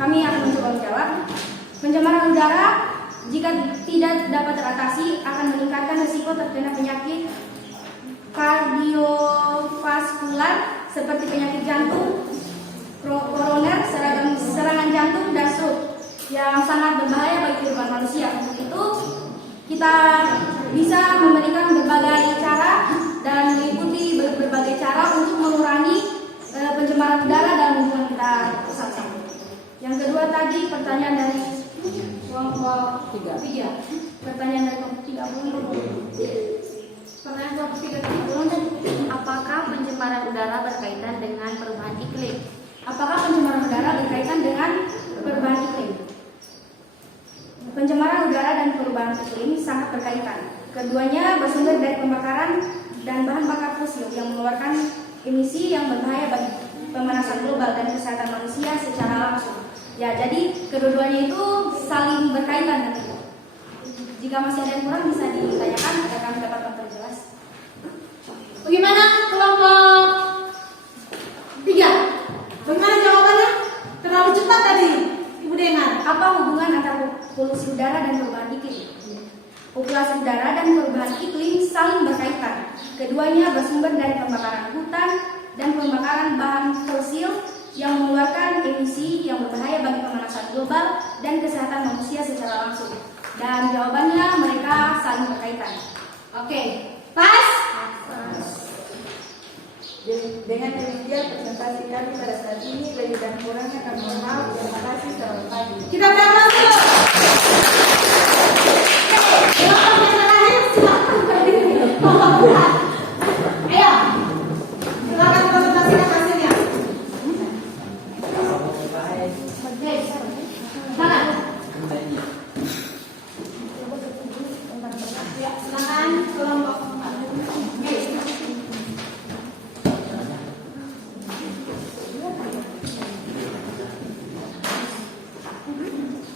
Kami akan mencoba menjawab. Pencemaran udara jika tidak dapat teratasi akan meningkatkan risiko terkena penyakit kardiovaskular seperti penyakit jantung, koroner, serangan jantung, dan stroke yang sangat berbahaya bagi kehidupan manusia. Untuk itu, kita bisa memberikan berbagai cara dan mengikuti berbagai cara untuk mengurangi pencemaran udara dalam lingkungan kita bersama. Yang kedua tadi pertanyaan dari kelompok 3. Pertanyaan dari kelompok 3. Pertanyaan kelompok 3 apakah pencemaran udara berkaitan dengan perubahan iklim? Apakah pencemaran udara berkaitan dengan perubahan iklim? Pencemaran udara dan perubahan iklim sangat berkaitan. Keduanya bersumber dari pembakaran dan bahan bakar fosil yang mengeluarkan emisi yang berbahaya bagi pemanasan global dan kesehatan manusia secara langsung. Ya, jadi kedua-duanya itu saling berkaitan nanti. Jika masih ada yang kurang bisa ditanyakan agar kami dapat memperjelas. Bagaimana kelompok 3? Bagaimana jawabannya? Terlalu cepat tadi, Ibu Dengar. Apa hubungan antara polusi udara dan perubahan iklim. Populasi udara dan perubahan iklim saling berkaitan. Keduanya bersumber dari pembakaran hutan dan pembakaran bahan fosil yang mengeluarkan emisi yang berbahaya bagi pemanasan global dan kesehatan manusia secara langsung. Dan jawabannya mereka saling berkaitan. Oke, pas? Dengan demikian presentasi kami pada saat ini lebih dan kurangnya kami mohon maaf. Terima kasih, selamat pagi. Kita berikan dulu. Silakan yang terakhir, silakan berdiri. Ayo, silakan presentasikan hasilnya. Mana? Ya, silakan kelompok 4.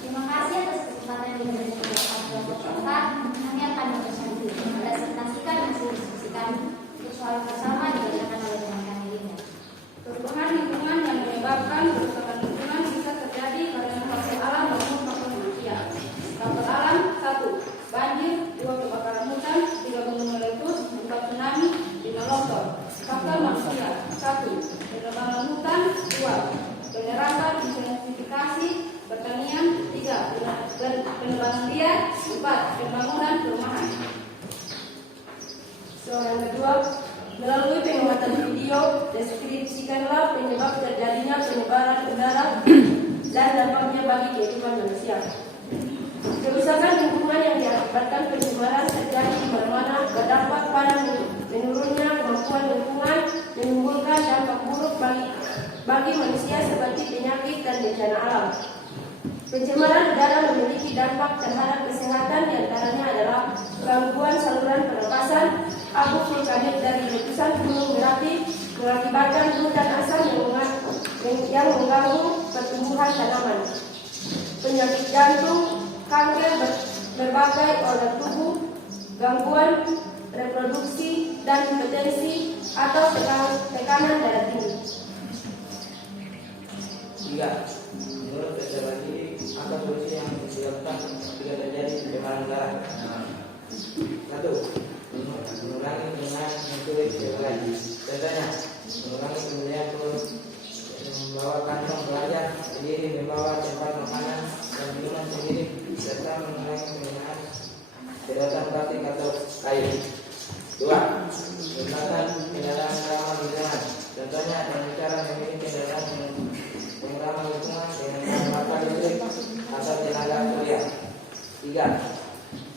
Terima kasih atas kesempatan yang diberikan kepada kelompok 4. Kami akan mempresentasikan hasil diskusi kami untuk soal bersama dibacakan oleh teman kami ini. Perubahan lingkungan yang menyebabkan kerusakan lingkungan bisa terjadi karena faktor alam maupun faktor manusia. Faktor alam 1. Banjir, 2. Kebakaran hutan, 3. Gunung meletus, 4. Tsunami, 5. Longsor. Faktor manusia 1. Penebangan hutan, 2. Penyerapan, intensifikasi pertanian, 3. Penebangan liar, 4. Pembangunan perumahan. Soal yang kedua, melalui pengamatan video, deskripsikanlah penyebab terjadinya penyebaran udara dan dampaknya bagi kehidupan manusia. Kerusakan lingkungan yang diakibatkan pencemaran terjadi di mana-mana berdampak pada menurunnya kemampuan lingkungan, menimbulkan dampak buruk bagi manusia seperti penyakit dan bencana alam. Pencemaran udara memiliki dampak terhadap kesehatan, diantaranya adalah gangguan saluran pernapasan, abu vulkanik dari letusan gunung berapi mengakibatkan hutan asam yang mengganggu pertumbuhan tanaman, penyakit jantung, kanker berbagai organ tubuh, gangguan reproduksi dan hipertensi atau tekanan darah tinggi. 3. Menurut Presiden apa solusi yang dilakukan jika terjadi pencemaran udara? 1. Mengurangi penggunaan metode yang contohnya mengurangi pembelian membawa kantong belanja sendiri, membawa tempat makanan dan minuman sendiri, serta mengurangi penggunaan sedotan plastik atau kayu. 2. Menggunakan kendaraan ramah lingkungan, contohnya dengan cara memilih kendaraan yang ramah lingkungan dengan bahan bakar listrik atau tenaga surya. 3.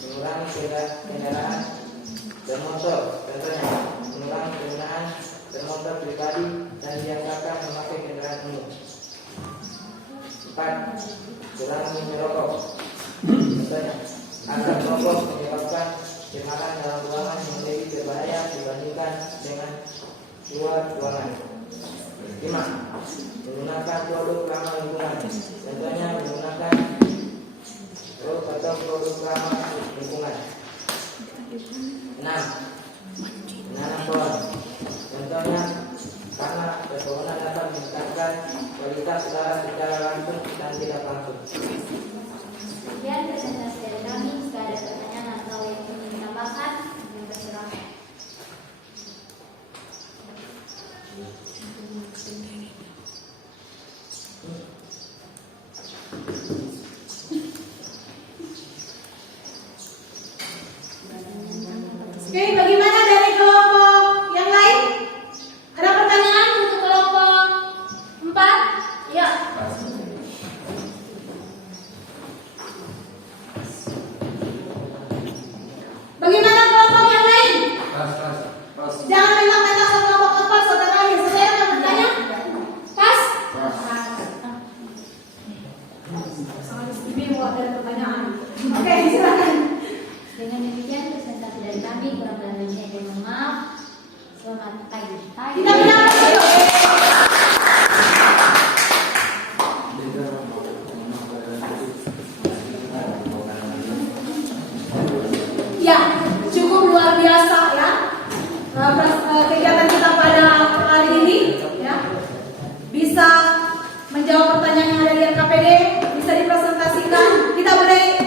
Mengurangi kendaraan bermotor, contohnya mengurangi penggunaan bermotor pribadi dan biasakan memakai kendaraan umum. 4. Kurangi merokok, contohnya asap rokok menyebabkan pencemaran dalam ruangan yang lebih berbahaya dibandingkan dengan luar ruangan. 5. Menggunakan produk ramah lingkungan, contohnya menggunakan rok atau produk ramah lingkungan. 6. Menanam pohon, contohnya karena pepohonan dapat meningkatkan kualitas udara secara langsung dan tidak langsung. Sekian presentasi dari kami. Jika ada pertanyaan atau yang ingin ditambahkan, yang bersilakan. Oke, bagaimana dari kelompok yang lain? Ada pertanyaan untuk kelompok 4? Ya. Bagaimana kelompok yang lain? Jangan menang-menang sama kelompok 4, saudara aja. Saudara yang bertanya? Pas? Sangat istimewa dari pertanyaan. Oke, silakan. Dengan demikian presentasi dari kami, kurang lebihnya mohon maaf. Selamat pagi. Kita bilang ya, cukup luar biasa ya kegiatan kita pada kali ini ya. Bisa menjawab pertanyaan yang ada di RKPD, bisa dipresentasikan. Kita boleh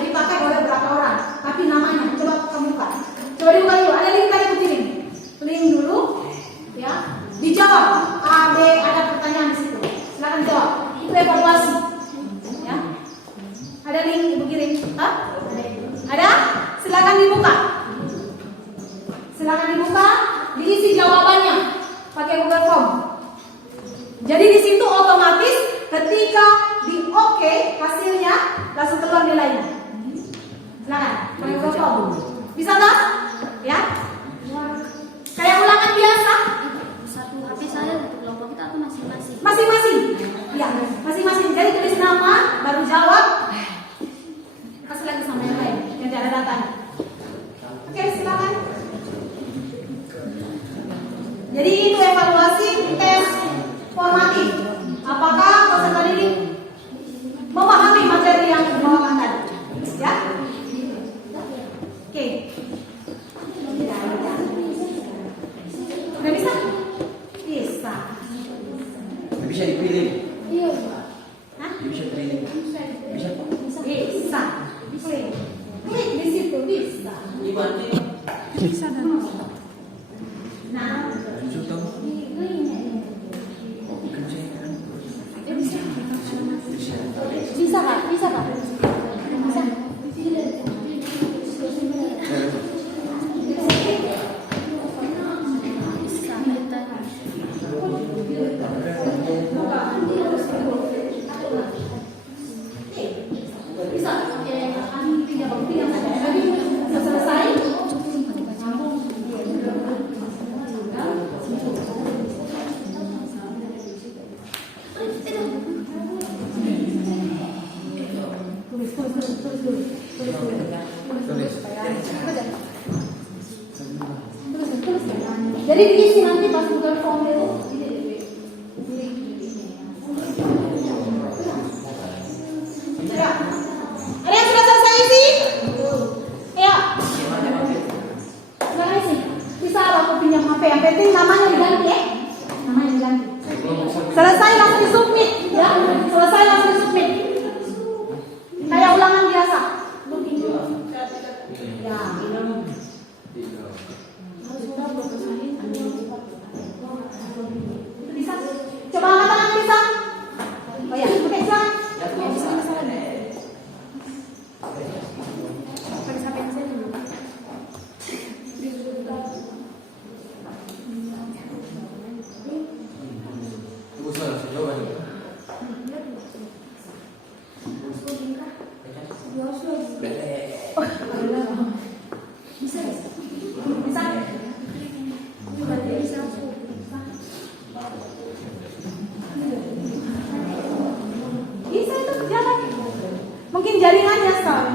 dipakai oleh berapa orang, tapi namanya coba kamu buka. Coba dibuka dulu. Ada link tadi aku kirim. Link dulu, ya. Dijawab. A, B, ada pertanyaan di situ. Silakan jawab. Itu evaluasi. Ya. Ada link ibu kirim. Hah? Ada? Silakan dibuka. Silakan dibuka. Diisi jawabannya pakai Google Form. Jadi di situ otomatis ketika di oke hasilnya langsung keluar nilainya. Silakan pakai Google Form. Bisa nggak? Ya. Kayak ulangan biasa. Satu HP saya untuk kelompok kita atau masing-masing? Masing-masing. Ya, masing-masing. Jadi tulis nama, baru jawab. Kasih lagi sama yang lain yang tidak ada datanya. Oke, silakan. Jadi itu evaluasi tes formatif. Apakah peserta didik memahami materi yang dibawakan tadi? Ya? Oke. Udah bisa? Bisa. Bisa dipilih. Iya. Hah? Bisa dipilih. Bisa kok. Bisa. Klik. Klik di situ bisa. Bisa dan. Nah. Bisa Kak? Bisa Kak? Bisa. Jadi diisi nanti pas Google Form itu. Ya. Ada yang sudah selesai isi? Ya. Sudah isi. Bisa aku pinjam HP. Yang penting namanya diganti ya. Namanya diganti. Selesai langsung disubmit. Ya. Selesai langsung disubmit. Kayak ulangan biasa. Ya. Bisa? Coba angkat tangan bisa? Oh ya, oke bisa? Tunggu salah, jawaban. Bisa? Bisa itu jalan. Mungkin jaringannya salah.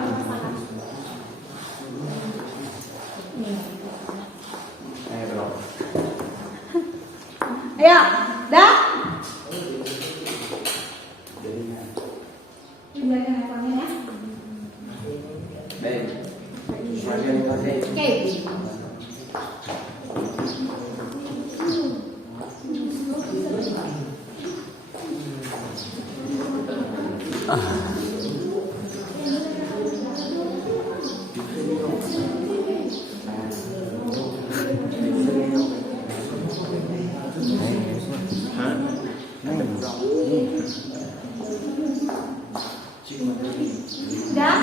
Ayo, dah. Jaringan handphonenya ya. Baik. Oke. Dah.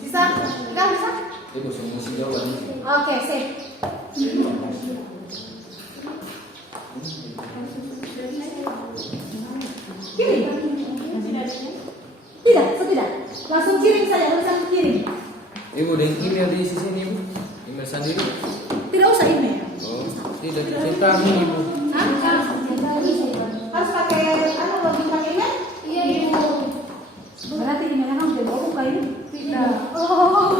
Bisa? Enggak bisa? Itu semua isi jawaban. Oke, sip. Kirim. Tidak. Langsung kirim saja, langsung kirim. Ibu dengan email di sini Ibu. Email sendiri. Tidak usah email. Oh, tidak centang ini Ibu. Hah? Harus pakai login pakai email? Iya Ibu. Berarti emailnya kamu udah bawa buka ini? Tidak. Oh.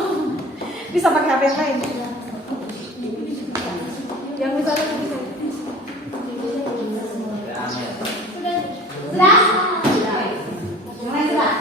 Bisa pakai HP yang lain. Yang bisa bisa. Sudah? Sudah. Yang lain sudah?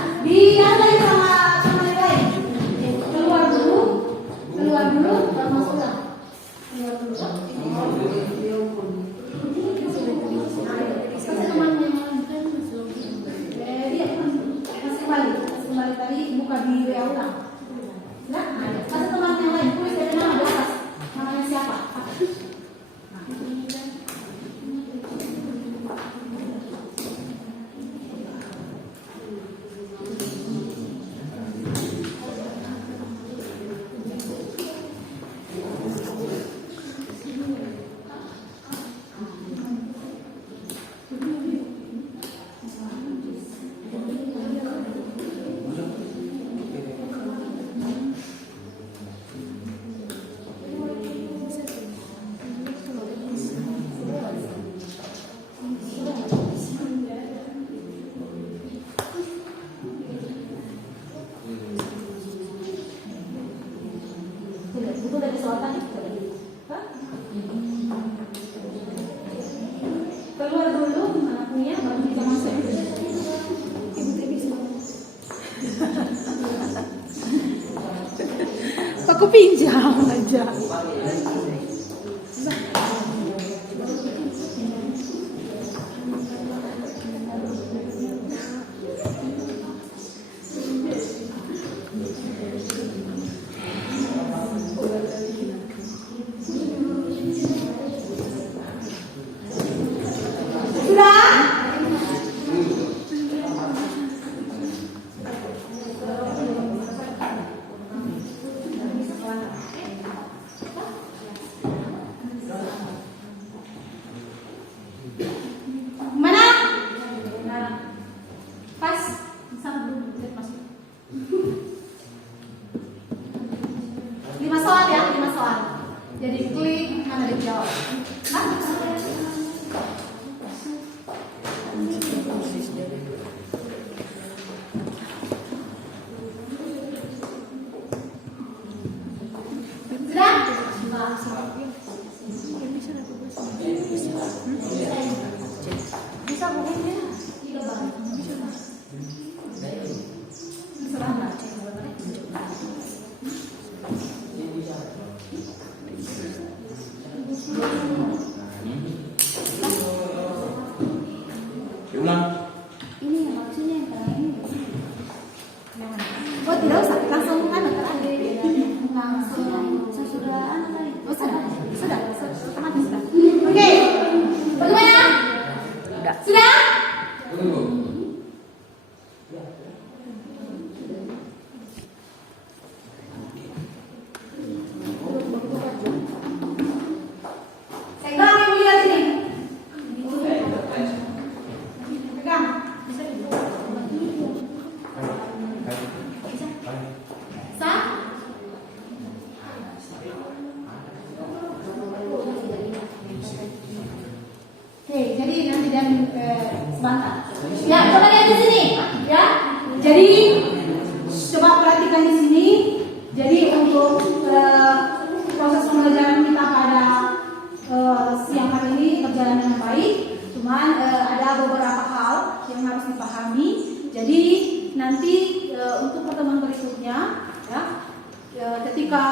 pinjam aja. Jadi klik mana dijawab. Bisa bukunya? Ini yang maksudnya yang kayak ini. Oh tidak usah, langsung anu terakhir. Langsung sesudah anu tadi. Oh sudah, otomatis sudah. Oke, bagaimana? Sudah? Pegang yang mulia sini. Pegang. Bisa? Oke, jadi nanti dan sebentar. Ya, coba lihat di sini, ya. Jadi coba perhatikan di sini. Jadi untuk proses pembelajaran kita pada siang hari ini berjalan dengan baik. Cuman ada beberapa hal yang harus dipahami. Jadi nanti untuk pertemuan berikutnya, ya, ketika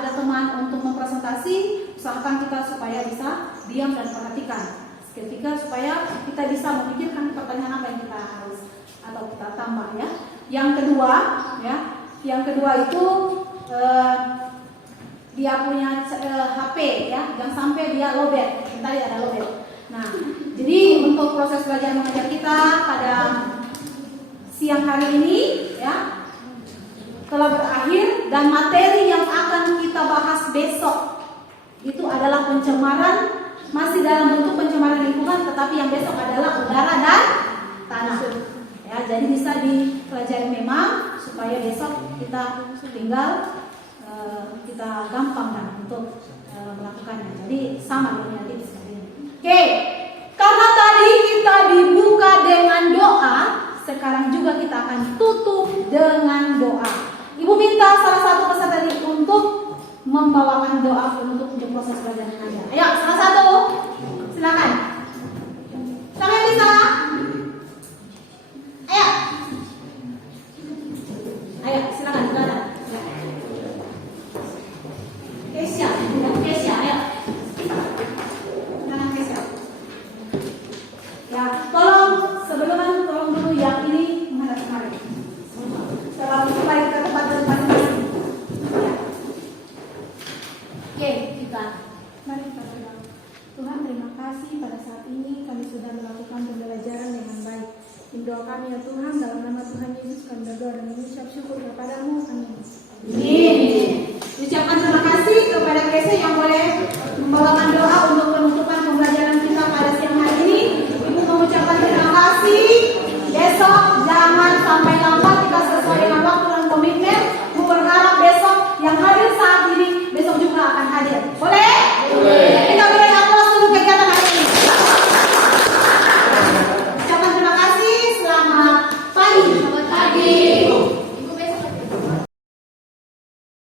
ada teman untuk mempresentasi, usahakan kita supaya bisa diam dan perhatikan. Ketika supaya kita bisa memikirkan pertanyaan apa yang kita harus atau kita tambah, ya. Yang kedua itu dia punya HP, ya, jangan sampai dia lowbat. Tadi ada lowbat. Nah, jadi untuk proses belajar mengajar kita pada siang hari ini, ya, telah berakhir dan materi yang akan kita bahas besok itu adalah pencemaran. Masih dalam bentuk pencemaran lingkungan, tetapi yang besok adalah udara dan tanah. Ya, jadi bisa dipelajari memang supaya besok kita tinggal kita gampang kan untuk melakukannya. Jadi sama dengan tips seperti ini. Oke, karena tadi kita dibuka dengan doa, sekarang juga kita akan tutup dengan doa. Ibu minta salah satu peserta ini untuk membawakan doa untuk proses belajar mengajar. Ayo, salah satu, silakan. Siapa yang bisa? Ayo, silakan. Kesia, ayo. Silakan Kesia. Ya, tolong dulu yang ini menghadap kemari. Selalu supaya kita tepat dan masing-masing. Oke, kita mari kita berdoa. Tuhan, terima kasih pada saat ini kami sudah melakukan pembelajaran dengan baik. Doa kami ya Tuhan, dalam nama Tuhan Yesus kami berdoa dan mengucap syukur kepadamu. Amin. Ucapkan terima